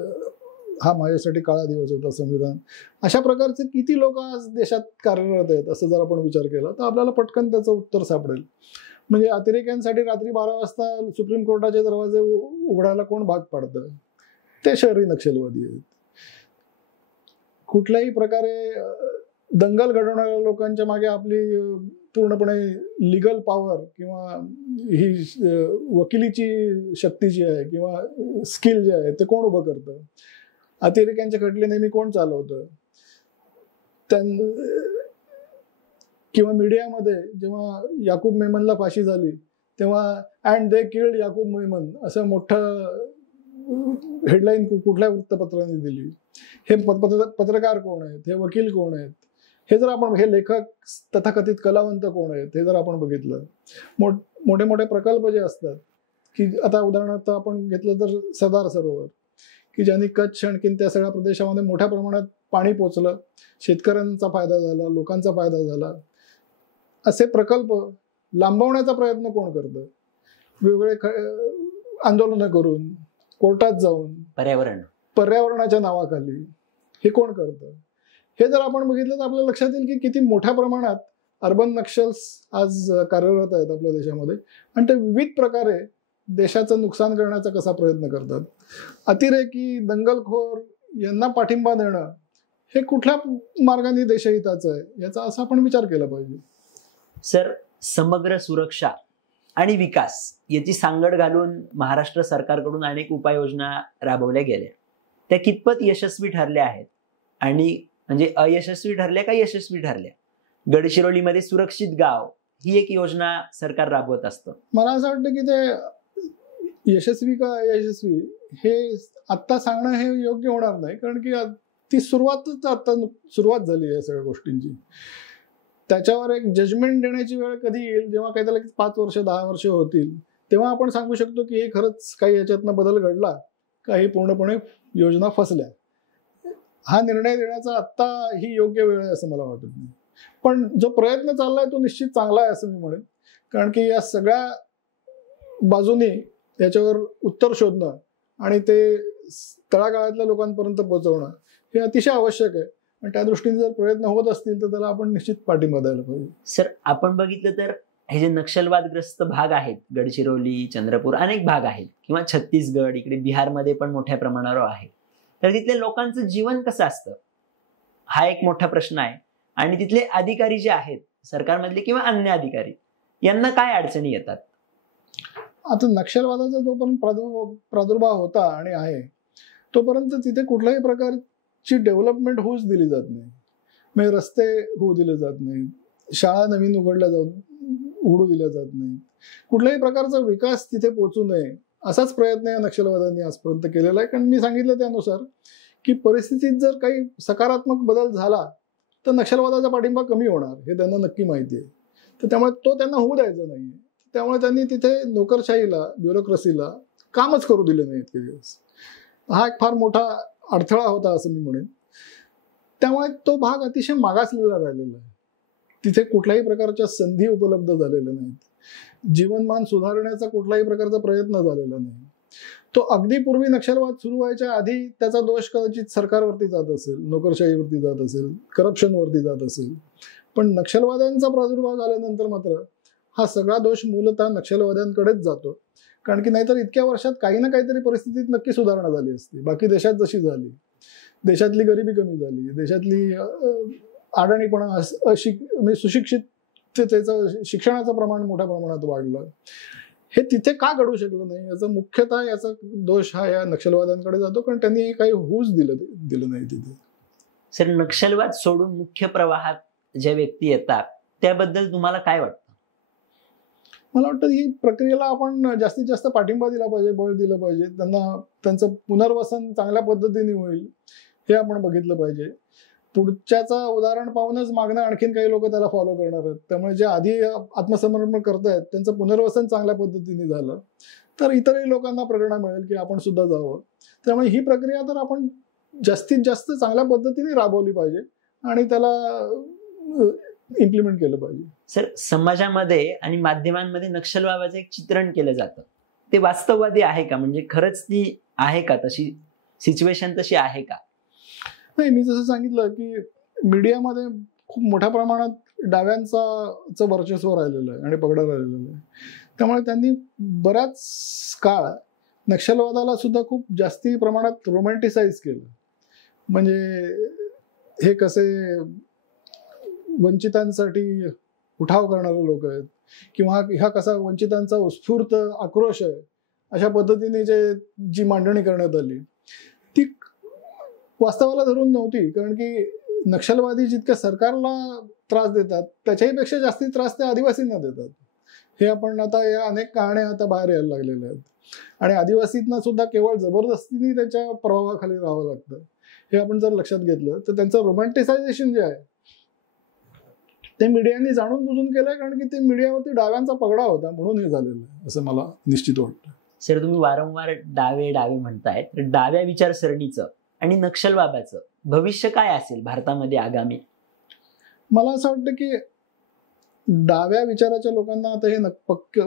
हा माझ्यासाठी काळा दिवस होता संविधान. अशा प्रकारचे किती लोक आज देशात कार्यरत आहेत असं जर आपण विचार केला तर आपल्याला पटकन त्याचं उत्तर सापडेल. म्हणजे अतिरेक्यांसाठी रात्री 12 वाजता सुप्रीम कोर्टाचे दरवाजे उघडायला कोण भाग पाडतं? ते शहरी नक्षलवादी आहेत. कुठल्याही प्रकारे दंगल घडवणाऱ्या लोकांच्या मागे आपली पूर्णपणे लिगल पॉवर किंवा ही वकिलीची शक्ती जी आहे किंवा स्किल जे आहे ते कोण उभं करतं? अतिरेक्यांचे खटले नेहमी कोण चालवतं? किंवा मीडियामध्ये जेव्हा याकूब मेमनला फाशी झाली तेव्हा and they killed Yakub Memon असं मोठं हेडलाईन कुठल्या वृत्तपत्राने दिली. हे पत्रकार कोण आहेत? हे वकील कोण आहेत? हे जर आपण, हे लेखक तथाकथित कलावंत कोण आहेत हे जर आपण बघितलं, मोठे मोठे प्रकल्प जे असतात की आता उदाहरणार्थ आपण घेतलं तर सरदार सरोवर की ज्यांनी कच्छ आणखीन त्या सगळ्या प्रदेशामध्ये मोठ्या प्रमाणात पाणी पोचलं, शेतकऱ्यांचा फायदा झाला, लोकांचा फायदा झाला. असे प्रकल्प लांबवण्याचा प्रयत्न कोण करतं? वेगवेगळे आंदोलनं करून, कोर्टात जाऊन, पर्यावरणाच्या नावाखाली हे कोण करतं? हे जर आपण बघितलं तर आपल्या लक्षात येईल की किती मोठ्या प्रमाणात अर्बन नक्षल्स आज कार्यरत आहेत आपल्या देशामध्ये आणि ते विविध प्रकारे देशाचं नुकसान करण्याचा कसा प्रयत्न करतात. अतिरेकी, दंगलखोर यांना पाठिंबा देणं हे कुठल्या मार्गाने देशहिताचं आहे याचा असा आपण विचार केला पाहिजे. सर, समग्र सुरक्षा आणि विकास याची सांगड घालून महाराष्ट्र सरकारकडून अनेक उपाययोजना राबवल्या गेल्या. त्या कितपत यशस्वी ठरल्या आहेत आणि म्हणजे अयशस्वी ठरल्या का यशस्वी ठरल्या? गडचिरोलीमध्ये सुरक्षित गाव ही एक योजना सरकार राबवत असतं. मला असं वाटतं की ते यशस्वी का अयशस्वी हे आत्ता सांगणं हे योग्य होणार नाही, कारण की ती सुरुवात झाली आहे सगळ्या गोष्टींची. त्याच्यावर एक जजमेंट देण्याची वेळ कधी येईल, जेव्हा काही त्याला 5 वर्ष 10 वर्ष होतील, तेव्हा आपण सांगू शकतो की हे खरंच काही याच्यातनं बदल घडला, काही पूर्णपणे योजना फसल्या. हा निर्णय देण्याचा आत्ता ही योग्य वेळ आहे असं मला वाटत नाही. पण जो प्रयत्न चाललाय तो निश्चित चांगला आहे असं मी म्हणेन, कारण की या सगळ्या बाजूनी याच्यावर उत्तर शोधणं आणि ते तळागाळातल्या लोकांपर्यंत पोहोचवणं हे अतिशय आवश्यक आहे. आणि त्या दृष्टीने जर प्रयत्न होत असतील तर त्याला आपण निश्चित पाठिंबा द्यायला पाहिजे. सर, आपण बघितलं तर हे जे नक्षलवादग्रस्त भाग आहेत, गडचिरोली, चंद्रपूर, अनेक भाग आहेत, किंवा छत्तीसगड, इकडे बिहारमध्ये पण मोठ्या प्रमाणावर आहे, तर तिथल्या लोकांचं जीवन कसं असतं हा एक मोठा प्रश्न आहे. आणि तिथले अधिकारी जे आहेत सरकारमधले किंवा अन्य अधिकारी, यांना काय अडचणी येतात? आता नक्षलवादाचा जोपर्यंत प्रादुर्भाव होता आणि आहे तोपर्यंत तिथे कुठल्याही प्रकारची डेव्हलपमेंट होऊच दिली जात नाही. म्हणजे रस्ते होऊ दिले जात नाहीत, शाळा नवीन उघडू दिल्या जात नाहीत, कुठल्याही प्रकारचा विकास तिथे पोहोचू नये असाच प्रयत्न या नक्षलवाद्यांनी आजपर्यंत केलेला आहे. कारण मी सांगितलं त्यानुसार की परिस्थितीत जर काही सकारात्मक बदल झाला तर नक्षलवादाचा पाठिंबा कमी होणार हे त्यांना नक्की माहिती आहे. तर त्यामुळे तो त्यांना होऊ द्यायचा नाही. त्यामुळे त्यांनी तिथे नोकरशाहीला, ब्युरोक्रेसीला कामच करू दिले नाही इतके दिवस. हा एक फार मोठा अडथळा होता असं मी म्हणेन. त्यामुळे तो भाग अतिशय मागासलेला राहिलेला आहे. तिथे कुठल्याही प्रकारच्या संधी उपलब्ध झालेल्या नाहीत, जीवनमान सुधारण्याचा कुठलाही प्रकारचा प्रयत्न झालेला नाही. तो अगदी पूर्वी नक्षलवाद सुरू व्हायच्या आधी त्याचा दोष कदाचित सरकारवरती जात असेल, नोकरशाहीवरती जात असेल, करप्शनवरती जात असेल. पण नक्षलवाद्यांचा प्रादुर्भाव झाल्यानंतर मात्र हा सगळा दोष मूलतः नक्षलवाद्यांकडेच जातो. कारण की नाहीतर इतक्या वर्षात काही ना काहीतरी परिस्थितीत नक्की सुधारणा झाली असती. बाकी देशात जशी झाली, देशातली गरिबी कमी झाली, देशातली अडाणीपणा म्हणजे सुशिक्षिततेचं शिक्षणाचं प्रमाण मोठ्या प्रमाणात वाढलं. हे तिथे का घडू शकलं नाही याचा मुख्यतः याचा दोष हा या नक्षलवाद्यांकडे जातो, कारण त्यांनी काही होऊच दिलं नाही तिथे. सर, नक्षलवाद सोडून मुख्य प्रवाहात ज्या व्यक्ती येतात त्याबद्दल तुम्हाला काय वाटतं? मला वाटतं ही प्रक्रियेला आपण जास्तीत जास्त पाठिंबा दिला पाहिजे, बळ दिलं पाहिजे. त्यांचं पुनर्वसन चांगल्या पद्धतीने होईल हे आपण बघितलं पाहिजे. पुढच्याचा उदाहरण पाहूनच मागणं आणखीन काही लोक त्याला फॉलो करणार आहेत. त्यामुळे जे आधी आत्मसमर्पण करतायत त्यांचं पुनर्वसन चांगल्या पद्धतीने झालं तर इतरही लोकांना प्रेरणा मिळेल की आपण सुद्धा जावं. त्यामुळे ही प्रक्रिया तर आपण जास्तीत जास्त चांगल्या पद्धतीने राबवली पाहिजे आणि त्याला इम्प्लिमेंट केलं पाहिजे. सर, समाजामध्ये आणि माध्यमांमध्ये नक्षलवादाचं एक चित्रण केलं जातं, ते वास्तववादी आहे का? म्हणजे खरंच ती आहे का, तशी सिच्युएशन तशी आहे का? नाही, मी जसं सांगितलं की मीडियामध्ये खूप मोठ्या प्रमाणात डाव्यांचं वर्चस्व राहिलेलं आहे आणि पगडा राहिलेलं आहे. त्यामुळे त्यांनी बराच काळ नक्षलवादाला सुद्धा खूप जास्ती प्रमाणात रोमॅन्टिसाइज केलं. म्हणजे हे कसे वंचितांसाठी उठाव करणारे लोक आहेत किंवा हा कसा वंचितांचा उत्स्फूर्त आक्रोश आहे, अशा पद्धतीने जी मांडणी करण्यात आली ती वास्तवाला धरून नव्हती. कारण की नक्षलवादी जितक्या सरकारला त्रास देतात त्याच्याही पेक्षा जास्ती त्रास ते आदिवासींना देतात. हे आपण आता या अनेक कहाण्या आता बाहेर यायला लागलेल्या आहेत. आणि आदिवासींना सुद्धा केवळ जबरदस्तीने त्यांच्या प्रभावाखाली राहावं लागतं. हे आपण जर लक्षात घेतलं तर त्यांचं रोमॅन्टिसायझेशन जे आहे ते मीडियाने जाणून बुजून केलंय, कारण की ते मीडियावरती डाव्यांचा पगडा होता म्हणून हे झालेलं आहे असं मला निश्चित वाटतं. सर, तुम्ही वारंवार डावे डावे म्हणताय, तर डाव्या विचारसरणीचं आणि नक्षलवादाचं भविष्य काय असेल भारतामध्ये आगामी? मला असं वाटतं की डाव्या विचाराच्या लोकांना आता हे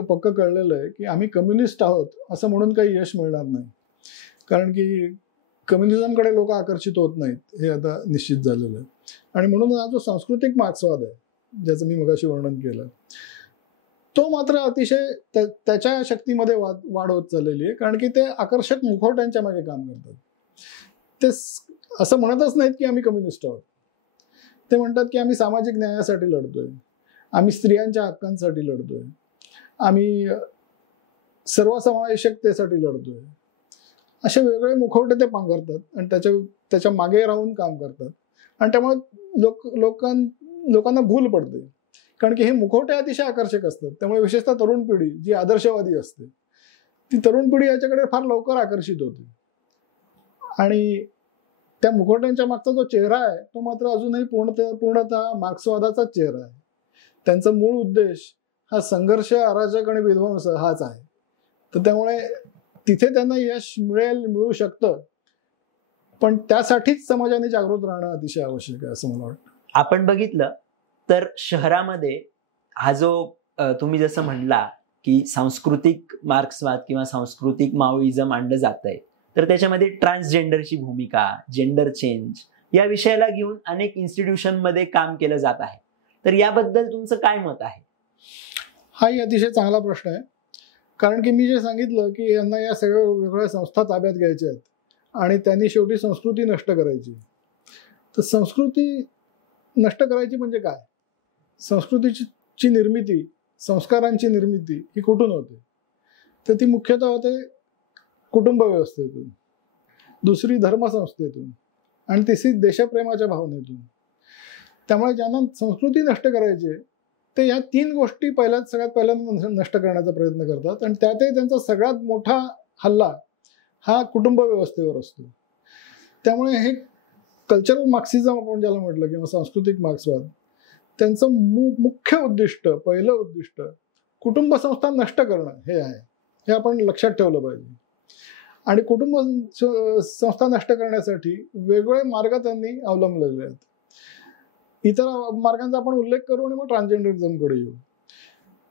पक्क कळलेलं आहे की आम्ही कम्युनिस्ट आहोत असं म्हणून काही यश मिळणार नाही. कारण की कम्युनिझमकडे लोक आकर्षित होत नाहीत हे आता निश्चित झालेलं आहे. आणि म्हणून हा जो सांस्कृतिक मार्क्सवाद आहे ज्याचं मी मगाशी वर्णन केलं तो मात्र अतिशय त्याच्या शक्तीमध्ये वाढ होत चाललेली आहे. कारण की ते आकर्षक मुखवट्यांच्या मागे काम करतात. ते असं म्हणतच नाहीत की आम्ही कम्युनिस्ट आहोत. ते म्हणतात की आम्ही सामाजिक न्यायासाठी लढतोय, आम्ही स्त्रियांच्या हक्कांसाठी लढतोय, आम्ही सर्वसमावेशकतेसाठी लढतोय. असे वेगवेगळे मुखवटे ते पांघरतात आणि त्याच्या मागे राहून काम करतात. आणि त्यामुळे लोकांना भूल पडते. कारण की हे मुखवटे अतिशय आकर्षक असतात. त्यामुळे विशेषतः तरुण पिढी जी आदर्शवादी असते ती तरुण पिढी याच्याकडे फार लवकर आकर्षित होते. आणि त्या मुखवट्यांच्या मागचा जो चेहरा आहे तो मात्र अजूनही पूर्णतः मार्क्सवादाचाच चेहरा आहे. त्यांचा मूळ उद्देश हा संघर्ष, अराजक आणि विध्वंस हाच आहे. तर त्यामुळे तिथे त्यांना यश मिळू शकतं, पण त्यासाठीच समाजाने जागृत राहणं अतिशय आवश्यक आहे असं मला वाटतं. आपण बघितलं तर शहरामध्ये हा जो तुम्ही जसं म्हणला की सांस्कृतिक मार्क्सवाद किंवा सांस्कृतिक माओइझम आणलं जात आहे, तर त्याच्यामध्ये ट्रान्सजेंडरची भूमिका, जेंडर चेंज या विषयाला घेऊन अनेक इन्स्टिट्यूशनमध्ये काम केलं जात आहे. तर याबद्दल तुमचं काय मत आहे? हाही अतिशय चांगला प्रश्न आहे. कारण की मी जे सांगितलं की यांना या सगळ्या वेगवेगळ्या संस्था ताब्यात घ्यायच्या आहेत आणि त्यांनी शेवटी संस्कृती नष्ट करायची. तर संस्कृती नष्ट करायची म्हणजे काय? संस्कृतीची निर्मिती, संस्कारांची निर्मिती ही कुठून होते? तर ती मुख्यतः होते कुटुंब व्यवस्थेतून, दुसरी धर्मसंस्थेतून आणि तिसरी देशप्रेमाच्या भावनेतून. त्यामुळे ज्यांना संस्कृती नष्ट करायची ते या 3 गोष्टी सगळ्यात पहिल्यांदा नष्ट करण्याचा प्रयत्न करतात. आणि त्यातही त्यांचा सगळ्यात मोठा हल्ला हा कुटुंब व्यवस्थेवर असतो. त्यामुळे हे कल्चरल मार्क्सिझम आपण ज्याला म्हटलं किंवा सांस्कृतिक मार्क्सवाद, त्यांचं मुख्य उद्दिष्ट, पहिलं उद्दिष्ट कुटुंब संस्था नष्ट करणं हे आहे. हे आपण लक्षात ठेवलं पाहिजे. आणि कुटुंब संस्था नष्ट करण्यासाठी वेगवेगळे मार्ग त्यांनी अवलंबलेले आहेत. इतर मार्गांचा आपण उल्लेख करू आणि मग ट्रान्सजेंडरिझमकडे येऊ.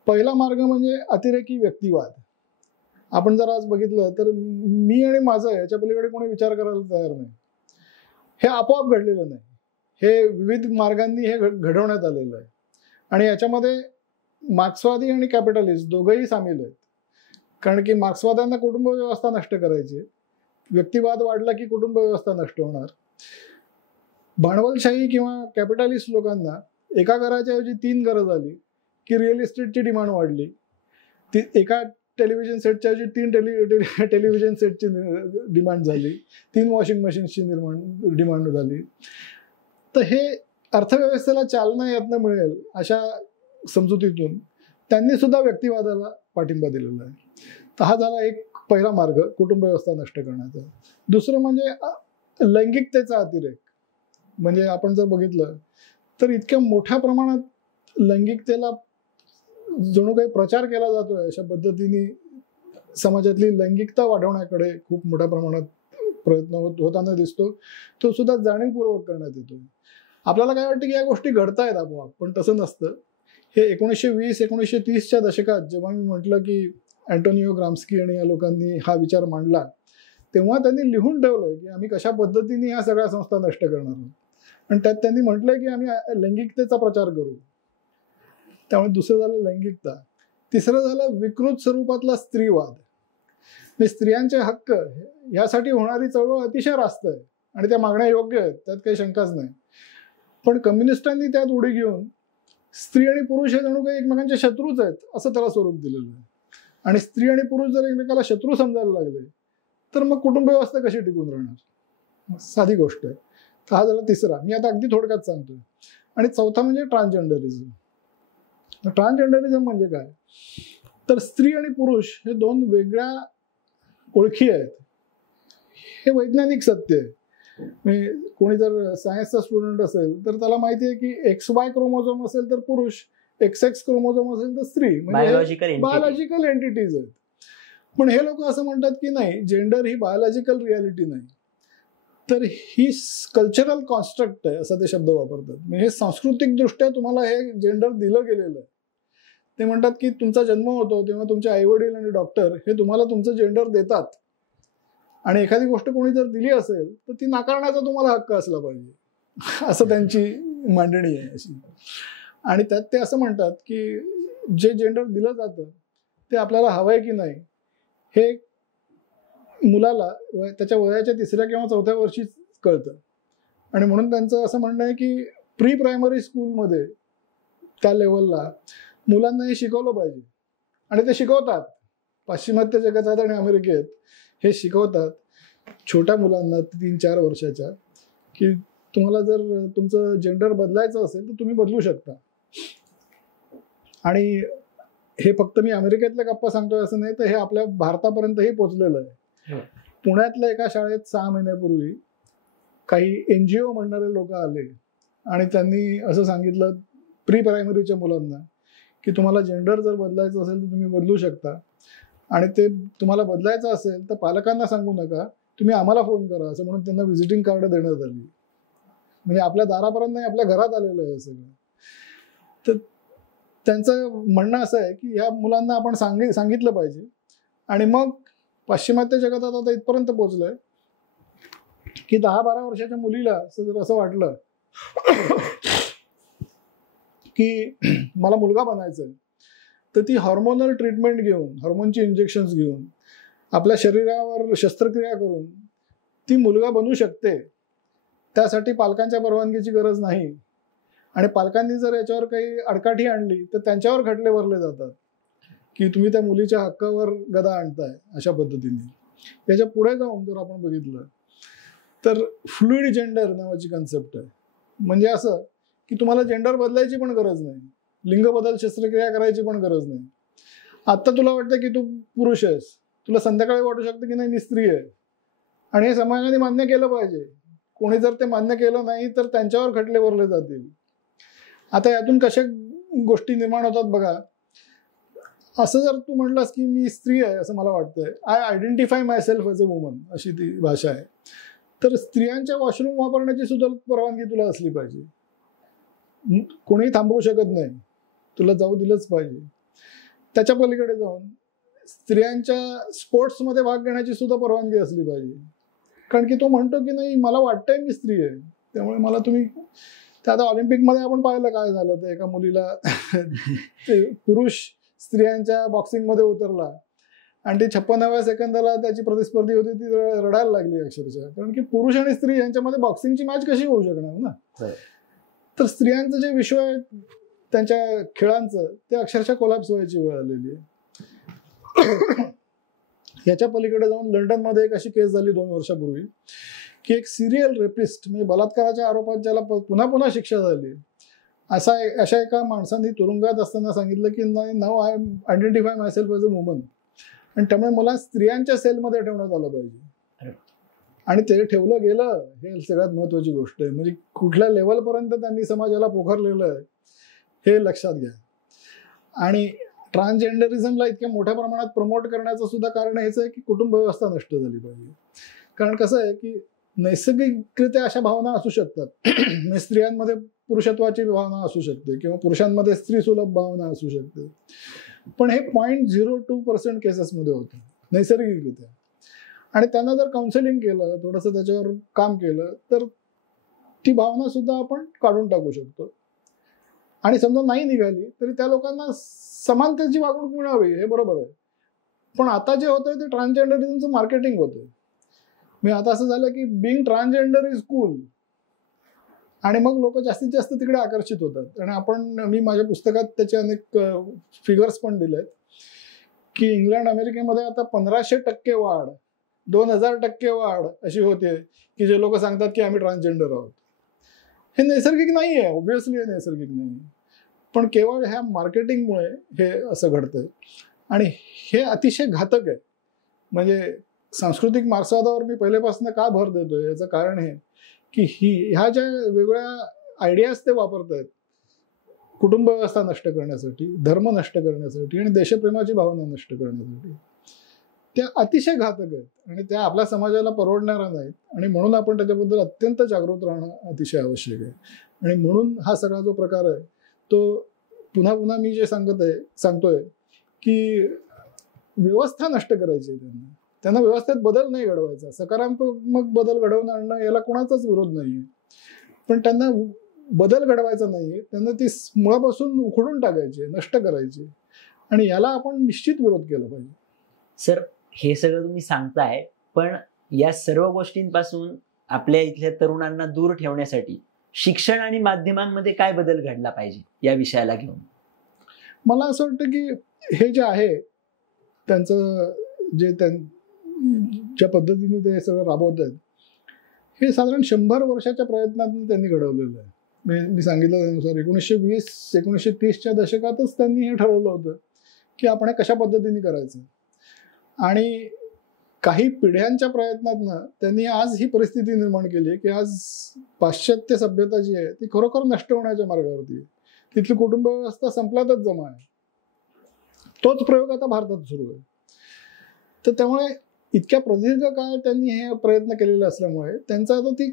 पहिला मार्ग म्हणजे अतिरेकी व्यक्तिवाद. आपण जर आज बघितलं तर मी आणि माझं याच्या पलीकडे कोणी विचार करायला तयार नाही. हे आपोआप घडलेलं नाही, हे विविध मार्गांनी हे घडवण्यात आलेलं आहे. आणि याच्यामध्ये मार्क्सवादी आणि कॅपिटलिस्ट दोघंही सामील आहेत. कारण की मार्क्सवाद्यांना कुटुंब व्यवस्था नष्ट करायची, व्यक्तिवाद वाढला की कुटुंब व्यवस्था नष्ट होणार. भांडवलशाही किंवा कॅपिटलिस्ट लोकांना एका घराच्या ऐवजी 3 घरं झाली की रिअल इस्टेटची डिमांड वाढली. ती एका टेलिव्हिजन सेटच्या ऐवजी 3 टेलिव्हिजन सेटची डिमांड झाली, 3 वॉशिंग मशीन्सची डिमांड झाली. तर हे अर्थव्यवस्थेला चालना यातनं मिळेल अशा समजुतीतून त्यांनी सुद्धा व्यक्तिवादाला पाठिंबा दिलेला आहे. तर हा झाला एक पहिला मार्ग कुटुंब व्यवस्था नष्ट करण्याचा. दुसरं म्हणजे लैंगिकतेचा अतिरेक. म्हणजे आपण जर बघितलं तर इतक्या मोठ्या प्रमाणात लैंगिकतेला जणू काही प्रचार केला जातोय, अशा पद्धतीने समाजातली लैंगिकता वाढवण्याकडे खूप मोठ्या प्रमाणात प्रयत्न होताना दिसतो. तो सुद्धा जाणीवपूर्वक करण्यात येतो. आपल्याला काय वाटतं की या गोष्टी घडतायत आपोआप, पण तसं नसतं. हे 1920-1930च्या दशकात जेव्हा मी म्हटलं की अँटोनिओ ग्राम्स्की आणि या लोकांनी हा विचार मांडला, तेव्हा त्यांनी लिहून ठेवलंय की आम्ही कशा पद्धतीने ह्या सगळ्या संस्था नष्ट करणार आहोत. आणि त्यात त्यांनी म्हटलंय की आम्ही लैंगिकतेचा प्रचार करू. त्यामुळे दुसरं झालं लैंगिकता. तिसरं झालं विकृत स्वरूपातला स्त्रीवाद. स्त्रियांचे हक्क यासाठी होणारी चळवळ अतिशय रास्त आहे आणि त्या मागण्या योग्य आहेत, त्यात काही शंकाच नाही. पण कम्युनिस्टांनी त्यात उडी घेऊन स्त्री आणि पुरुष हे जणू काही एकमेकांचे शत्रूच आहेत असं त्याला स्वरूप दिलेलं आहे. आणि स्त्री आणि पुरुष जर एकमेकाला शत्रू समजायला लागले तर मग कुटुंब व्यवस्था कशी टिकून राहणार? साधी गोष्ट आहे. तर हा झाला तिसरा, मी आता अगदी थोडक्यात सांगतोय. आणि चौथा म्हणजे ट्रान्सजेंडरिझम. ट्रान्सजेंडरिझम म्हणजे काय? तर स्त्री आणि पुरुष हे 2 वेगळ्या ओळखी आहेत. हे वैज्ञानिक सत्य आहे. म्हणजे कोणी जर सायन्सचा स्टुडंट असेल तर त्याला माहिती आहे की XY क्रोमोझोम असेल तर पुरुष, XX क्रोमोझोम असेल तर स्त्री, म्हणजे बायोलॉजिकल एंटिटीज आहेत. पण हे लोक असं म्हणतात की नाही, जेंडर ही बायोलॉजिकल रियालिटी नाही, तर ही कल्चरल कॉन्स्ट्रक्ट आहे असा ते शब्द वापरतात. म्हणजे हे सांस्कृतिक दृष्ट्या तुम्हाला हे जेंडर दिलं गेलेलं आहे. ते म्हणतात की तुमचा जन्म होतो तेव्हा तुमचे आईवडील आणि डॉक्टर हे तुम्हाला तुमचं जेंडर देतात आणि एखादी गोष्ट कोणी जर दिली असेल तर ती नाकारण्याचा तुम्हाला हक्क असला पाहिजे, असं त्यांची मांडणी आहे अशी. आणि त्यात ते असं म्हणतात की जे जेंडर दिलं जातं ते आपल्याला हवंय की नाही हे मुलाला त्याच्या वयाच्या 3ऱ्या किंवा 4थ्या वर्षी कळतं. आणि म्हणून त्यांचं असं म्हणणं आहे की प्री प्रायमरी स्कूलमध्ये त्या लेवलला मुलांना हे शिकवलं पाहिजे. आणि ते शिकवतात. पाश्चिमात्य जगात आणि अमेरिकेत हे शिकवतात छोट्या मुलांना 3-4 वर्षाच्या, की तुम्हाला जर तुमचं जेंडर बदलायचं असेल तर तुम्ही बदलू शकता. आणि हे फक्त मी अमेरिकेतल्या गप्पा सांगतोय असं नाही, तर हे आपल्या भारतापर्यंतही पोचलेलं आहे. पुण्यातल्या एका शाळेत 6 महिन्यापूर्वी काही NGO म्हणणारे लोक आले आणि त्यांनी असं सांगितलं प्री प्रायमरीच्या मुलांना की तुम्हाला जेंडर जर बदलायचं असेल तर तुम्ही बदलू शकता, आणि ते तुम्हाला बदलायचं असेल तर पालकांना सांगू नका, तुम्ही आम्हाला फोन करा, असं म्हणून त्यांना व्हिजिटिंग कार्ड देण्यात आली. म्हणजे आपल्या दारापर्यंत नाही, आपल्या घरात आलेलं आहे सगळं. तर त्यांचं म्हणणं असं आहे की ह्या मुलांना आपण सांगितलं पाहिजे. आणि मग पाश्चिमात्य जगात आता इथपर्यंत पोहोचलंय की 10-12 वर्षाच्या मुलीला जर असं वाटलं की मला मुलगा बनायचंय, तर ती हॉर्मोनल ट्रीटमेंट घेऊन, हॉर्मोनची इंजेक्शन्स घेऊन, आपल्या शरीरावर शस्त्रक्रिया करून ती मुलगा बनू शकते. त्यासाठी पालकांच्या परवानगीची गरज नाही. आणि पालकांनी जर याच्यावर काही अडकाठी आणली तर त्यांच्यावर खटले भरले जातात की तुम्ही त्या मुलीच्या हक्कावर गदा आणताय अशा पद्धतीने. याच्या पुढे जाऊन जर आपण बघितलं तर फ्लुइड जेंडर नावाची कन्सेप्ट आहे. म्हणजे असं की तुम्हाला जेंडर बदलायची पण गरज नाही, लिंग बदल शस्त्रक्रिया करायची पण गरज नाही. आता तुला वाटतं की तू पुरुष आहेस, तुला संध्याकाळी वाटू शकतं की नाही मी स्त्री आहे, आणि हे समाजाने मान्य केलं पाहिजे. कोणी जर ते मान्य केलं नाही तर त्यांच्यावर खटले भरले जातील. आता यातून कशा गोष्टी निर्माण होतात बघा. असं जर तू म्हटलंस की मी स्त्री आहे असं मला वाटतंय, I identify myself as a woman, अशी ती भाषा आहे, तर स्त्रियांच्या वॉशरूम वापरण्याची सुद्धा परवानगी तुला असली पाहिजे. कोणीही थांबवू शकत नाही, तुला जाऊ दिलंच पाहिजे. त्याच्या पलीकडे जाऊन स्त्रियांच्या स्पोर्ट्समध्ये भाग घेण्याची सुद्धा परवानगी असली पाहिजे. कारण की तो म्हणतो की नाही मला वाटतंय मी स्त्री आहे, त्यामुळे मला तुम्ही. ते आता ऑलिम्पिकमध्ये आपण पाहिलं काय झालं, ते एका मुलीला ते पुरुष स्त्रियांच्या बॉक्सिंगमध्ये उतरला आणि ती 56व्या सेकंदाला त्याची प्रतिस्पर्धी होती ती रडायला लागली अक्षरशः. कारण की पुरुष आणि स्त्री यांच्यामध्ये बॉक्सिंगची मॅच कशी होऊ शकणार ना. तर स्त्रियांचं जे विश्व आहे त्यांच्या खेळांचं, ते अक्षरशः कोलॅप्स व्हायची वेळ आलेली आहे. याच्या पलीकडे जाऊन लंडनमध्ये एक अशी केस झाली 2 वर्षापूर्वी की एक सिरियल रेपिस्ट, म्हणजे बलात्काराच्या आरोपात ज्याला पुन्हा पुन्हा शिक्षा झाली, अशा एका माणसाने तुरुंगात असताना सांगितलं की नाव I identify myself as a woman, आणि त्यामुळे मला स्त्रियांच्या सेलमध्ये ठेवण्यात आलं पाहिजे. आणि ते ठेवलं गेलं, हे सगळ्यात महत्वाची गोष्ट आहे. म्हणजे कुठल्या लेवलपर्यंत त्यांनी समाजाला पोखरलेलं आहे हे लक्षात घ्या. आणि ट्रान्सजेंडरिझमला इतक्या मोठ्या प्रमाणात प्रमोट करण्याचं सुद्धा कारण हेच आहे की कुटुंब व्यवस्था नष्ट झाली पाहिजे. कारण कसं आहे की नैसर्गिकरित्या अशा भावना असू शकतात. स्त्रियांमध्ये पुरुषत्वाची भावना असू शकते किंवा पुरुषांमध्ये स्त्री सुलभ भावना असू शकते, पण हे 0.02% केसेसमध्ये होतं नैसर्गिकरित्या. आणि त्यांना जर काउन्सिलिंग केलं, थोडंसं त्याच्यावर काम केलं, तर ती भावना सुद्धा आपण काढून टाकू शकतो. आणि समजा नाही निघाली तरी त्या लोकांना समानतेची वागणूक मिळावी, हे बरोबर आहे. पण आता जे होतंय ते ट्रान्सजेंडरिझमचं मार्केटिंग होतंय. मी आता असं झालं की बिंग ट्रान्सजेंडर इज कूल, आणि मग लोक जास्तीत जास्त तिकडे आकर्षित होतात. आणि मी माझ्या पुस्तकात त्याचे अनेक फिगर्स पण दिलेत की इंग्लंड अमेरिकेमध्ये आता 1500% वाढ, 2000% वाढ अशी होते की जे लोक सांगतात की आम्ही ट्रान्सजेंडर आहोत. हे नैसर्गिक नाही आहे, ऑब्व्हियसली हे नैसर्गिक नाही, पण केवळ ह्या मार्केटिंगमुळे हे असं घडतंय. आणि हे अतिशय घातक आहे. म्हणजे सांस्कृतिक मार्क्सवादावर मी पहिल्यापासून का भर देतोय याचं कारण हे की ह्या ज्या वेगवेगळ्या आयडियाज ते वापरतायत कुटुंब व्यवस्था नष्ट करण्यासाठी, धर्म नष्ट करण्यासाठी आणि देशप्रेमाची भावना नष्ट करण्यासाठी, त्या अतिशय घातक आहेत आणि त्या आपल्या समाजाला परवडणाऱ्या नाहीत. आणि म्हणून आपण त्याच्याबद्दल अत्यंत जागृत राहणं अतिशय आवश्यक आहे. आणि म्हणून हा सगळा जो प्रकार आहे तो पुन्हा पुन्हा मी जे सांगतोय की व्यवस्था नष्ट करायची, त्यांना व्यवस्थेत बदल नाही घडवायचा. सकारात्मक बदल घडवून आणणं याला कोणाचाच विरोध नाहीये, पण त्यांना बदल घडवायचा नाहीये, त्यांना ती मुळापासून उखडून टाकायची, नष्ट करायची. आणि याला आपण निश्चित विरोध केला पाहिजे. सर, हे सगळं तुम्ही सांगताय, पण या सर्व गोष्टींपासून आपल्या इथल्या तरुणांना दूर ठेवण्यासाठी शिक्षण आणि माध्यमांमध्ये काय बदल घडला पाहिजे या विषयाला घेऊन? मला असं वाटतं की हे जे आहे त्यांचं ज्या पद्धतीने ते सगळं राबवत आहेत हे साधारण 100 वर्षाच्या प्रयत्नातून त्यांनी घडवलेलं आहे. मी सांगितलं त्यानुसार 1920-1930च्या दशकातच त्यांनी हे ठरवलं होतं की आपण हे कशा पद्धतीने करायचं. आणि काही पिढ्यांच्या प्रयत्नातनं त्यांनी आज ही परिस्थिती निर्माण केली की आज पाश्चात्य सभ्यता जी आहे ती खरोखर नष्ट होण्याच्या मार्गावरती आहे. तिथली कुटुंब व्यवस्था संपल्यातच जमा आहे. तोच प्रयोग आता भारतात सुरू आहे. तर त्यामुळे इतक्या प्रदीर्घ काळ त्यांनी हे प्रयत्न केलेले असल्यामुळे त्यांचा आता ती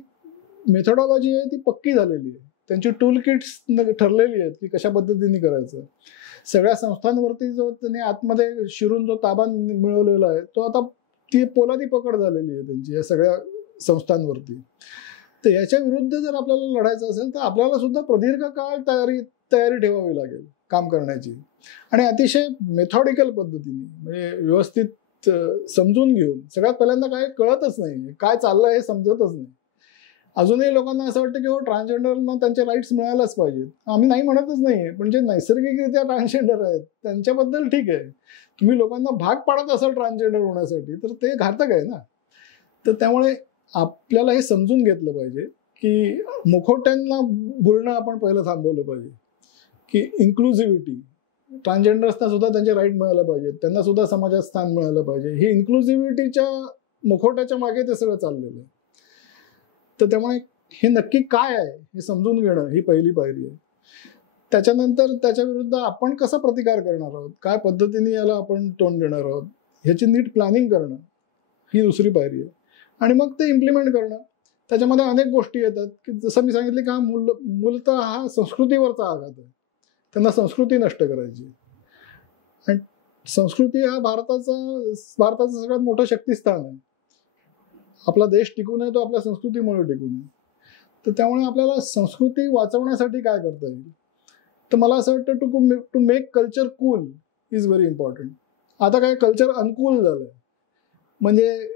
मेथोडॉलॉजी आहे ती पक्की झालेली आहे. त्यांची टूल किट्स ठरलेली आहेत की कशा पद्धतीने करायचं. सगळ्या संस्थांवरती जो त्यांनी आतमध्ये शिरून जो ताबा मिळवलेला आहे तो आता ती पोलादी पकड झालेली आहे त्यांची या सगळ्या संस्थांवरती. तर याच्या विरुद्ध जर आपल्याला लढायचं असेल तर आपल्याला सुद्धा प्रदीर्घ काळ तयारी ठेवावी लागेल काम करण्याची. आणि अतिशय मेथॉडिकल पद्धतीने म्हणजे व्यवस्थित समजून घेऊन. सगळ्यात पहिल्यांदा काय कळतच नाही, काय चाललंय हे समजतच नाही. अजूनही लोकांना असं वाटतं की हो ट्रान्सजेंडरना त्यांचे राईट्स मिळायलाच पाहिजेत. आम्ही नाही म्हणतच नाहीये, पण जे नैसर्गिकरित्या ट्रान्सजेंडर आहेत त्यांच्याबद्दल ठीक आहे. तुम्ही लोकांना भाग पाडत असाल ट्रान्सजेंडर होण्यासाठी तर ते घातक आहे ना. तर त्यामुळे आपल्याला हे समजून घेतलं पाहिजे की मुखवट्यांना बोलणं आपण पहिलं थांबवलं पाहिजे की इन्क्लुझिव्हिटी, ट्रान्सजेंडर्सना सुद्धा त्यांचे राईट मिळायला पाहिजेत, त्यांना सुद्धा समाजात स्थान मिळालं पाहिजे. ही इन्क्लुझिव्हिटीच्या मुखवट्याच्या मागे ते सगळं चाललेलं आहे. तर त्यामुळे हे नक्की काय आहे हे समजून घेणं ही पहिली पायरी आहे. त्याच्यानंतर त्याच्या विरुद्ध आपण कसा प्रतिकार करणार आहोत, काय पद्धतीने याला आपण तोंड देणार आहोत ह्याची नीट प्लॅनिंग करणं ही दुसरी पायरी आहे. आणि मग ते इम्प्लिमेंट करणं. त्याच्यामध्ये अनेक गोष्टी येतात की जसं मी सांगितलं की हा मूलतः हा संस्कृतीवरचा आघात आहे. त्यांना संस्कृती नष्ट करायची. आणि संस्कृती हा भारताचं सगळ्यात मोठं शक्तिस्थान आहे. आपला देश टिकून आहे तो आपल्या संस्कृतीमुळे टिकून आहे. तर त्यामुळे आपल्याला संस्कृती वाचवण्यासाठी काय करता येईल. तर मला असं वाटतं to make culture cool is very important. आता काय कल्चर अनकूल झालंय. म्हणजे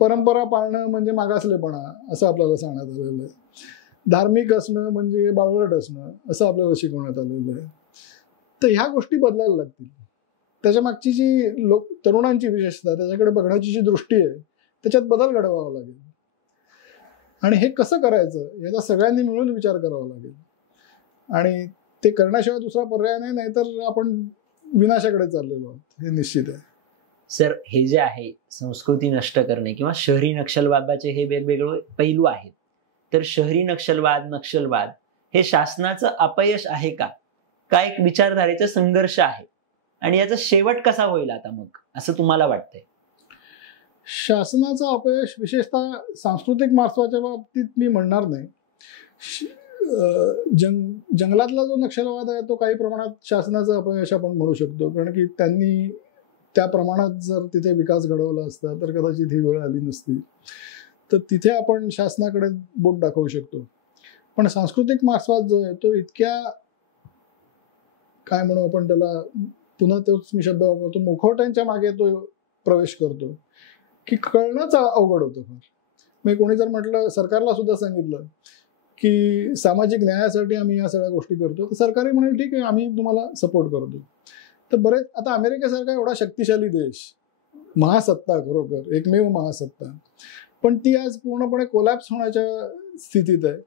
परंपरा पाळणं म्हणजे मागासलेपणा असं आपल्याला सांगण्यात आलेलं आहे. धार्मिक असणं म्हणजे बावळट असणं असं आपल्याला शिकवण्यात आलेलं आहे. तर ह्या गोष्टी बदलायला लागतील. त्याच्या मागची जी तरुणांची विशेषतः त्याच्याकडे बघण्याची जी दृष्टी आहे त्याच्यात बदल घडवावा लागेल. आणि हे कसं करायचं याचा सगळ्यांनी मिळून विचार करावा लागेल. आणि ते करण्याशिवाय दुसरा पर्याय नाही, नाहीतर आपण विनाशाकडे चाललेलो आहोत हे निश्चित आहे. सर, हे जे आहे संस्कृती नष्ट करणे किंवा शहरी नक्षलवादाचे हे वेगवेगळे पैलू आहेत. तर शहरी नक्षलवाद हे शासनाचं अपयश आहे का एक विचारधारेचा संघर्ष आहे. आणि याचा शेवट कसा होईल आता मग असं तुम्हाला वाटतंय. शासनाचं अपयश विशेषतः सांस्कृतिक मार्क्सवादच्या बाबतीत मी म्हणणार नाही. जंगलातला जो नक्षलवाद आहे तो काही प्रमाणात शासनाचं अपयश आपण म्हणू शकतो. कारण की त्यांनी त्या प्रमाणात जर तिथे विकास घडवला असता तर कदाचित ही वेळ आली नसती. तर तिथे आपण शासनाकडे बोट दाखवू शकतो. पण सांस्कृतिक मार्क्सवाद जो आहे तो इतक्या काय म्हणू आपण त्याला, पुन्हा तोच मी शब्द वापरतो, मुखवट्यांच्या मागे तो प्रवेश करतो की कळणंच अवघड होतं फार. मी कोणी जर म्हटलं, सरकारला सुद्धा सांगितलं की सामाजिक न्यायासाठी आम्ही या सगळ्या गोष्टी करतो तर सरकारही म्हणेल ठीक आहे आम्ही तुम्हाला सपोर्ट करतो. तर बरेच आता अमेरिकेसारखा एवढा शक्तिशाली देश, महासत्ता, खरोखर एकमेव महासत्ता, पण ती आज पूर्णपणे कोलॅप्स होण्याच्या स्थितीत आहे.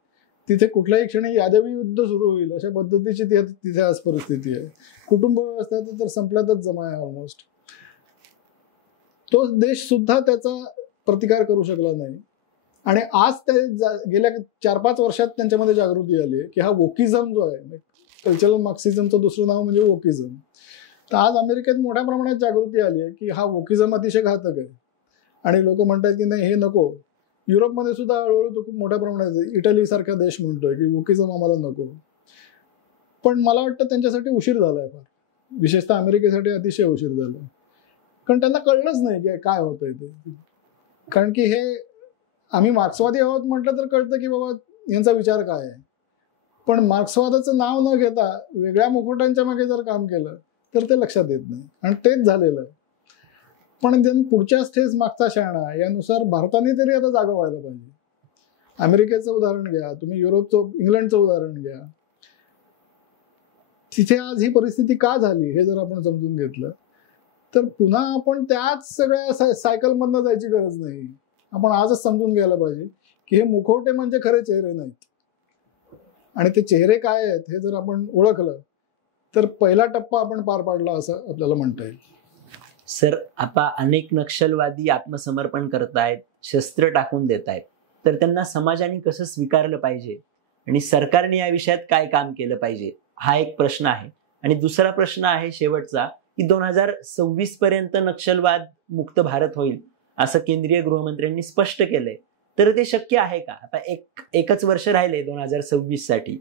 तिथे कुठल्याही क्षणी यादवी युद्ध सुरू होईल अशा पद्धतीची तिथे आज परिस्थिती आहे. कुटुंब व्यवस्था तर संपल्यातच जमा आहे ऑलमोस्ट. तो देश सुद्धा त्याचा प्रतिकार करू शकला नाही. आणि आज गेल्या 4-5 वर्षात त्यांच्यामध्ये जागृती आली आहे की हा वोकिझम जो आहे, कल्चरल मार्क्सिझमचं दुसरं नाव म्हणजे वोकिझम. तर आज अमेरिकेत मोठ्या प्रमाणात जागृती आली आहे की हा वोकिझम अतिशय घातक आहे. आणि लोक म्हणतात की नाही हे नको. युरोपमध्ये सुद्धा हळूहळू तो खूप मोठ्या प्रमाणात, इटली सारखा देश म्हणतोय की वोकिझम आम्हाला नको. पण मला वाटतं त्यांच्यासाठी उशीर झालाय फार. विशेषतः अमेरिकेसाठी अतिशय उशीर झालाय. कारण त्यांना कळलंच नाही की काय होतंय ते. कारण की हे आम्ही मार्क्सवादी आहोत म्हटलं तर कळतं की बाबा यांचा विचार काय आहे. पण मार्क्सवादाचं नाव न घेता वेगळ्या मुखवट्यांच्या मागे जर काम केलं तर ते लक्षात येत नाही. आणि तेच झालेलं आहे. पण पुढच्या स्टेज मागचा शहाणा यानुसार भारताने तरी आता जागा व्हायला पाहिजे. अमेरिकेचं उदाहरण घ्या तुम्ही, इंग्लंडचं उदाहरण घ्या. तिथे आज ही परिस्थिती का झाली हे जर आपण समजून घेतलं तर पुन्हा आपण त्याच सगळ्या सायकलमधनं जायची गरज नाही. आपण आजच समजून घ्यायला पाहिजे की हे मुखवटे म्हणजे खरे चेहरे नाहीत. आणि ते चेहरे काय आहेत हे जर आपण ओळखलं तर पहिला टप्पा आपण पार पाडला असं आपल्याला म्हणता येईल. सर, आता अनेक नक्षलवादी आत्मसमर्पण करतायत, शस्त्र टाकून देत आहेत, तर त्यांना समाजाने कसं स्वीकारलं पाहिजे आणि सरकारने या विषयात काय काम केलं पाहिजे, हा एक प्रश्न आहे. आणि दुसरा प्रश्न आहे शेवटचा, की 2026 पर्यंत नक्षलवाद मुक्त भारत होईल असं केंद्रीय गृहमंत्र्यांनी स्पष्ट केलंय, तर ते शक्य आहे का? आता एकच वर्ष राहिले 2026 साठी,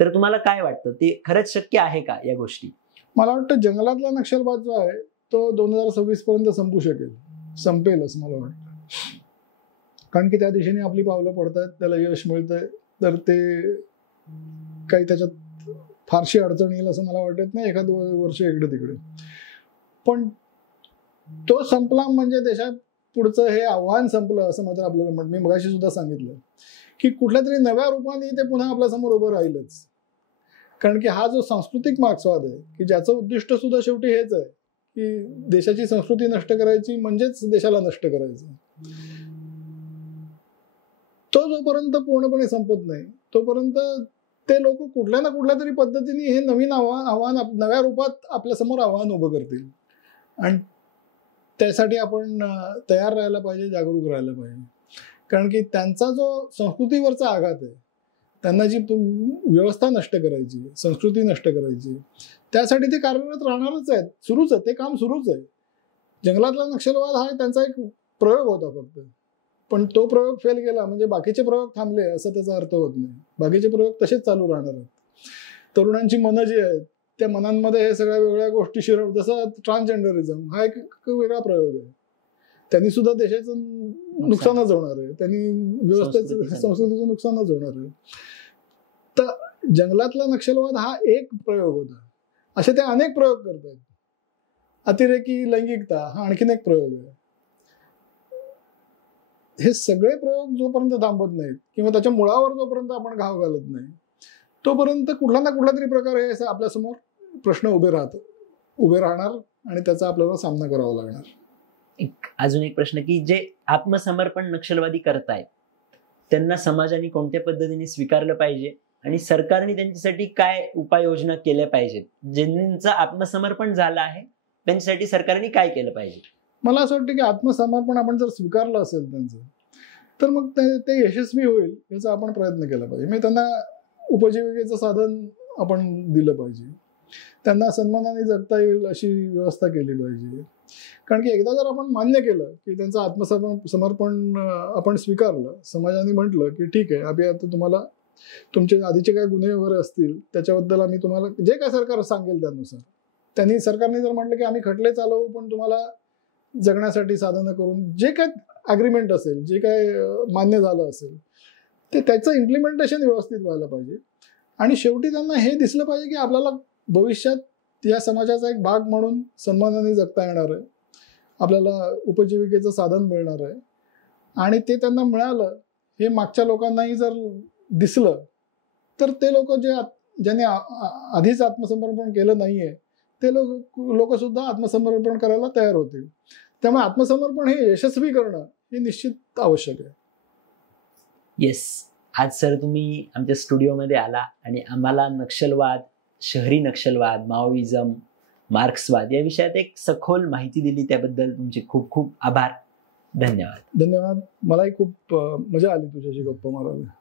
तर तुम्हाला काय वाटतं, ते खरंच शक्य आहे का या गोष्टी? मला वाटतं जंगलातला नक्षलवाद जो आहे तो 2026 पर्यंत संपेल असं मला वाटतं. कारण की त्या दिशेने आपली पावलं पडतात, त्याला यश मिळतंय, तर ते काही त्याच्यात फारशी अडचण येईल असं मला वाटत नाही, एखाद वर्ष इकडे तिकडे. पण तो संपला म्हणजे देशात पुढचं हे आव्हान संपलं असं मात्र आपल्याला म्हणत. मी मगाशी सुद्धा सांगितलं की कुठल्या तरी नव्या रूपाने ते पुन्हा आपल्या समोर उभं राहीलच. कारण की हा जो सांस्कृतिक मार्क्सवाद आहे की ज्याचं उद्दिष्ट सुद्धा शेवटी हेच आहे की देशाची संस्कृती नष्ट करायची म्हणजेच देशाला नष्ट करायचं, तो जोपर्यंत पूर्णपणे संपत नाही तोपर्यंत ते लोक कुठल्या ना कुठल्या तरी पद्धतीने हे नवीन आव्हान नव्या रूपात आपल्यासमोर आव्हान उभं करतील. आणि त्यासाठी आपण तयार राहायला पाहिजे, जागरूक राहायला पाहिजे. कारण की त्यांचा जो संस्कृतीवरचा आघात आहे, त्यांना जी व्यवस्था नष्ट करायची, संस्कृती नष्ट करायची, त्यासाठी ते कार्यरत राहणारच आहेत, सुरूच आहे, ते काम सुरूच आहे. जंगलातला नक्षलवाद हा त्यांचा एक प्रयोग होता फक्त, पण तो प्रयोग फेल गेला म्हणजे बाकीचे प्रयोग थांबले असं त्याचा अर्थ होत नाही. बाकीचे प्रयोग तसेच चालू राहणार आहेत. तरुणांची मनं जी आहेत त्या मनांमध्ये हे सगळ्या वेगळ्या गोष्टी शिरव, जसं ट्रान्सजेंडरिझम हा एक वेगळा प्रयोग आहे, त्यांनी सुद्धा देशाचं नुकसानच होणार आहे, त्यांनी संस्कृतीचं नुकसानच होणार आहे. तर जंगलातला नक्षलवाद हा एक प्रयोग होता, असे ते अनेक प्रयोग करतात. अतिरेकी लैंगिकता हा आणखीन एक प्रयोग आहे. हे सगळे प्रयोग जोपर्यंत थांबत नाहीत किंवा त्याच्या मुळावर जोपर्यंत आपण घाव घालत नाही तोपर्यंत कुठला ना कुठला तरी प्रकारे हे आपल्यासमोर प्रश्न उभे राहणार आणि त्याचा आपल्याला सामना करावा लागणार. अजून एक प्रश्न, की जे आत्मसमर्पण नक्षलवादी करतायत त्यांना समाजाने कोणत्या पद्धतीने स्वीकारलं पाहिजे आणि सरकारने त्यांच्यासाठी काय उपाययोजना केल्या पाहिजेत? ज्यांचं आत्मसमर्पण झालं आहे त्यांच्यासाठी सरकारने काय केलं पाहिजे? मला असं वाटतं की आत्मसमर्पण आपण जर स्वीकारलं असेल त्यांचं, तर मग ते यशस्वी होईल याचा आपण प्रयत्न केला पाहिजे. म्हणजे त्यांना उपजीविकेचं साधन आपण दिलं पाहिजे, त्यांना सन्मानाने जगता येईल अशी व्यवस्था केली पाहिजे. कारण की एकदा जर आपण मान्य केलं की त्यांचं आत्मसमर्पण आपण स्वीकारलं, समाजाने म्हटलं की ठीक आहे, आम्ही आता तुम्हाला तुमचे आधीचे काय गुन्हे वगैरे असतील त्याच्याबद्दल आम्ही तुम्हाला जे काय सरकार सांगेल त्यानुसार, सरकारने जर म्हटलं की आम्ही खटले चालवू पण तुम्हाला जगण्यासाठी साधनं करून जे काय अग्रीमेंट असेल, जे काय मान्य झालं असेल ते त्याचं इम्प्लिमेंटेशन व्यवस्थित व्हायला पाहिजे. आणि शेवटी त्यांना हे दिसलं पाहिजे की आपल्याला भविष्यात या समाजाचा एक भाग म्हणून सन्मानाने जगता येणार आहे, आपल्याला उपजीविकेचं साधन मिळणार आहे. आणि ते त्यांना मिळालं हे मागच्या लोकांनाही जर दिसलं तर ते लोक ज्यांनी आधीच आत्मसमर्पण केलं नाहीये ते लोक सुद्धा आत्मसमर्पण करायला तयार होतील. त्यामुळे आत्मसमर्पण हे यशस्वी करणं हे निश्चित आवश्यक आहे. येस, आज सर तुम्ही आमच्या स्टुडिओमध्ये आला आणि आम्हाला नक्षलवाद, शहरी नक्षलवाद, माओइझम, मार्क्सवाद या विषयात एक सखोल माहिती दिली, त्याबद्दल तुमचे खूप खूप आभार. धन्यवाद. धन्यवाद. मलाही खूप मजा आली तुझ्याशी गप्पा मारायला.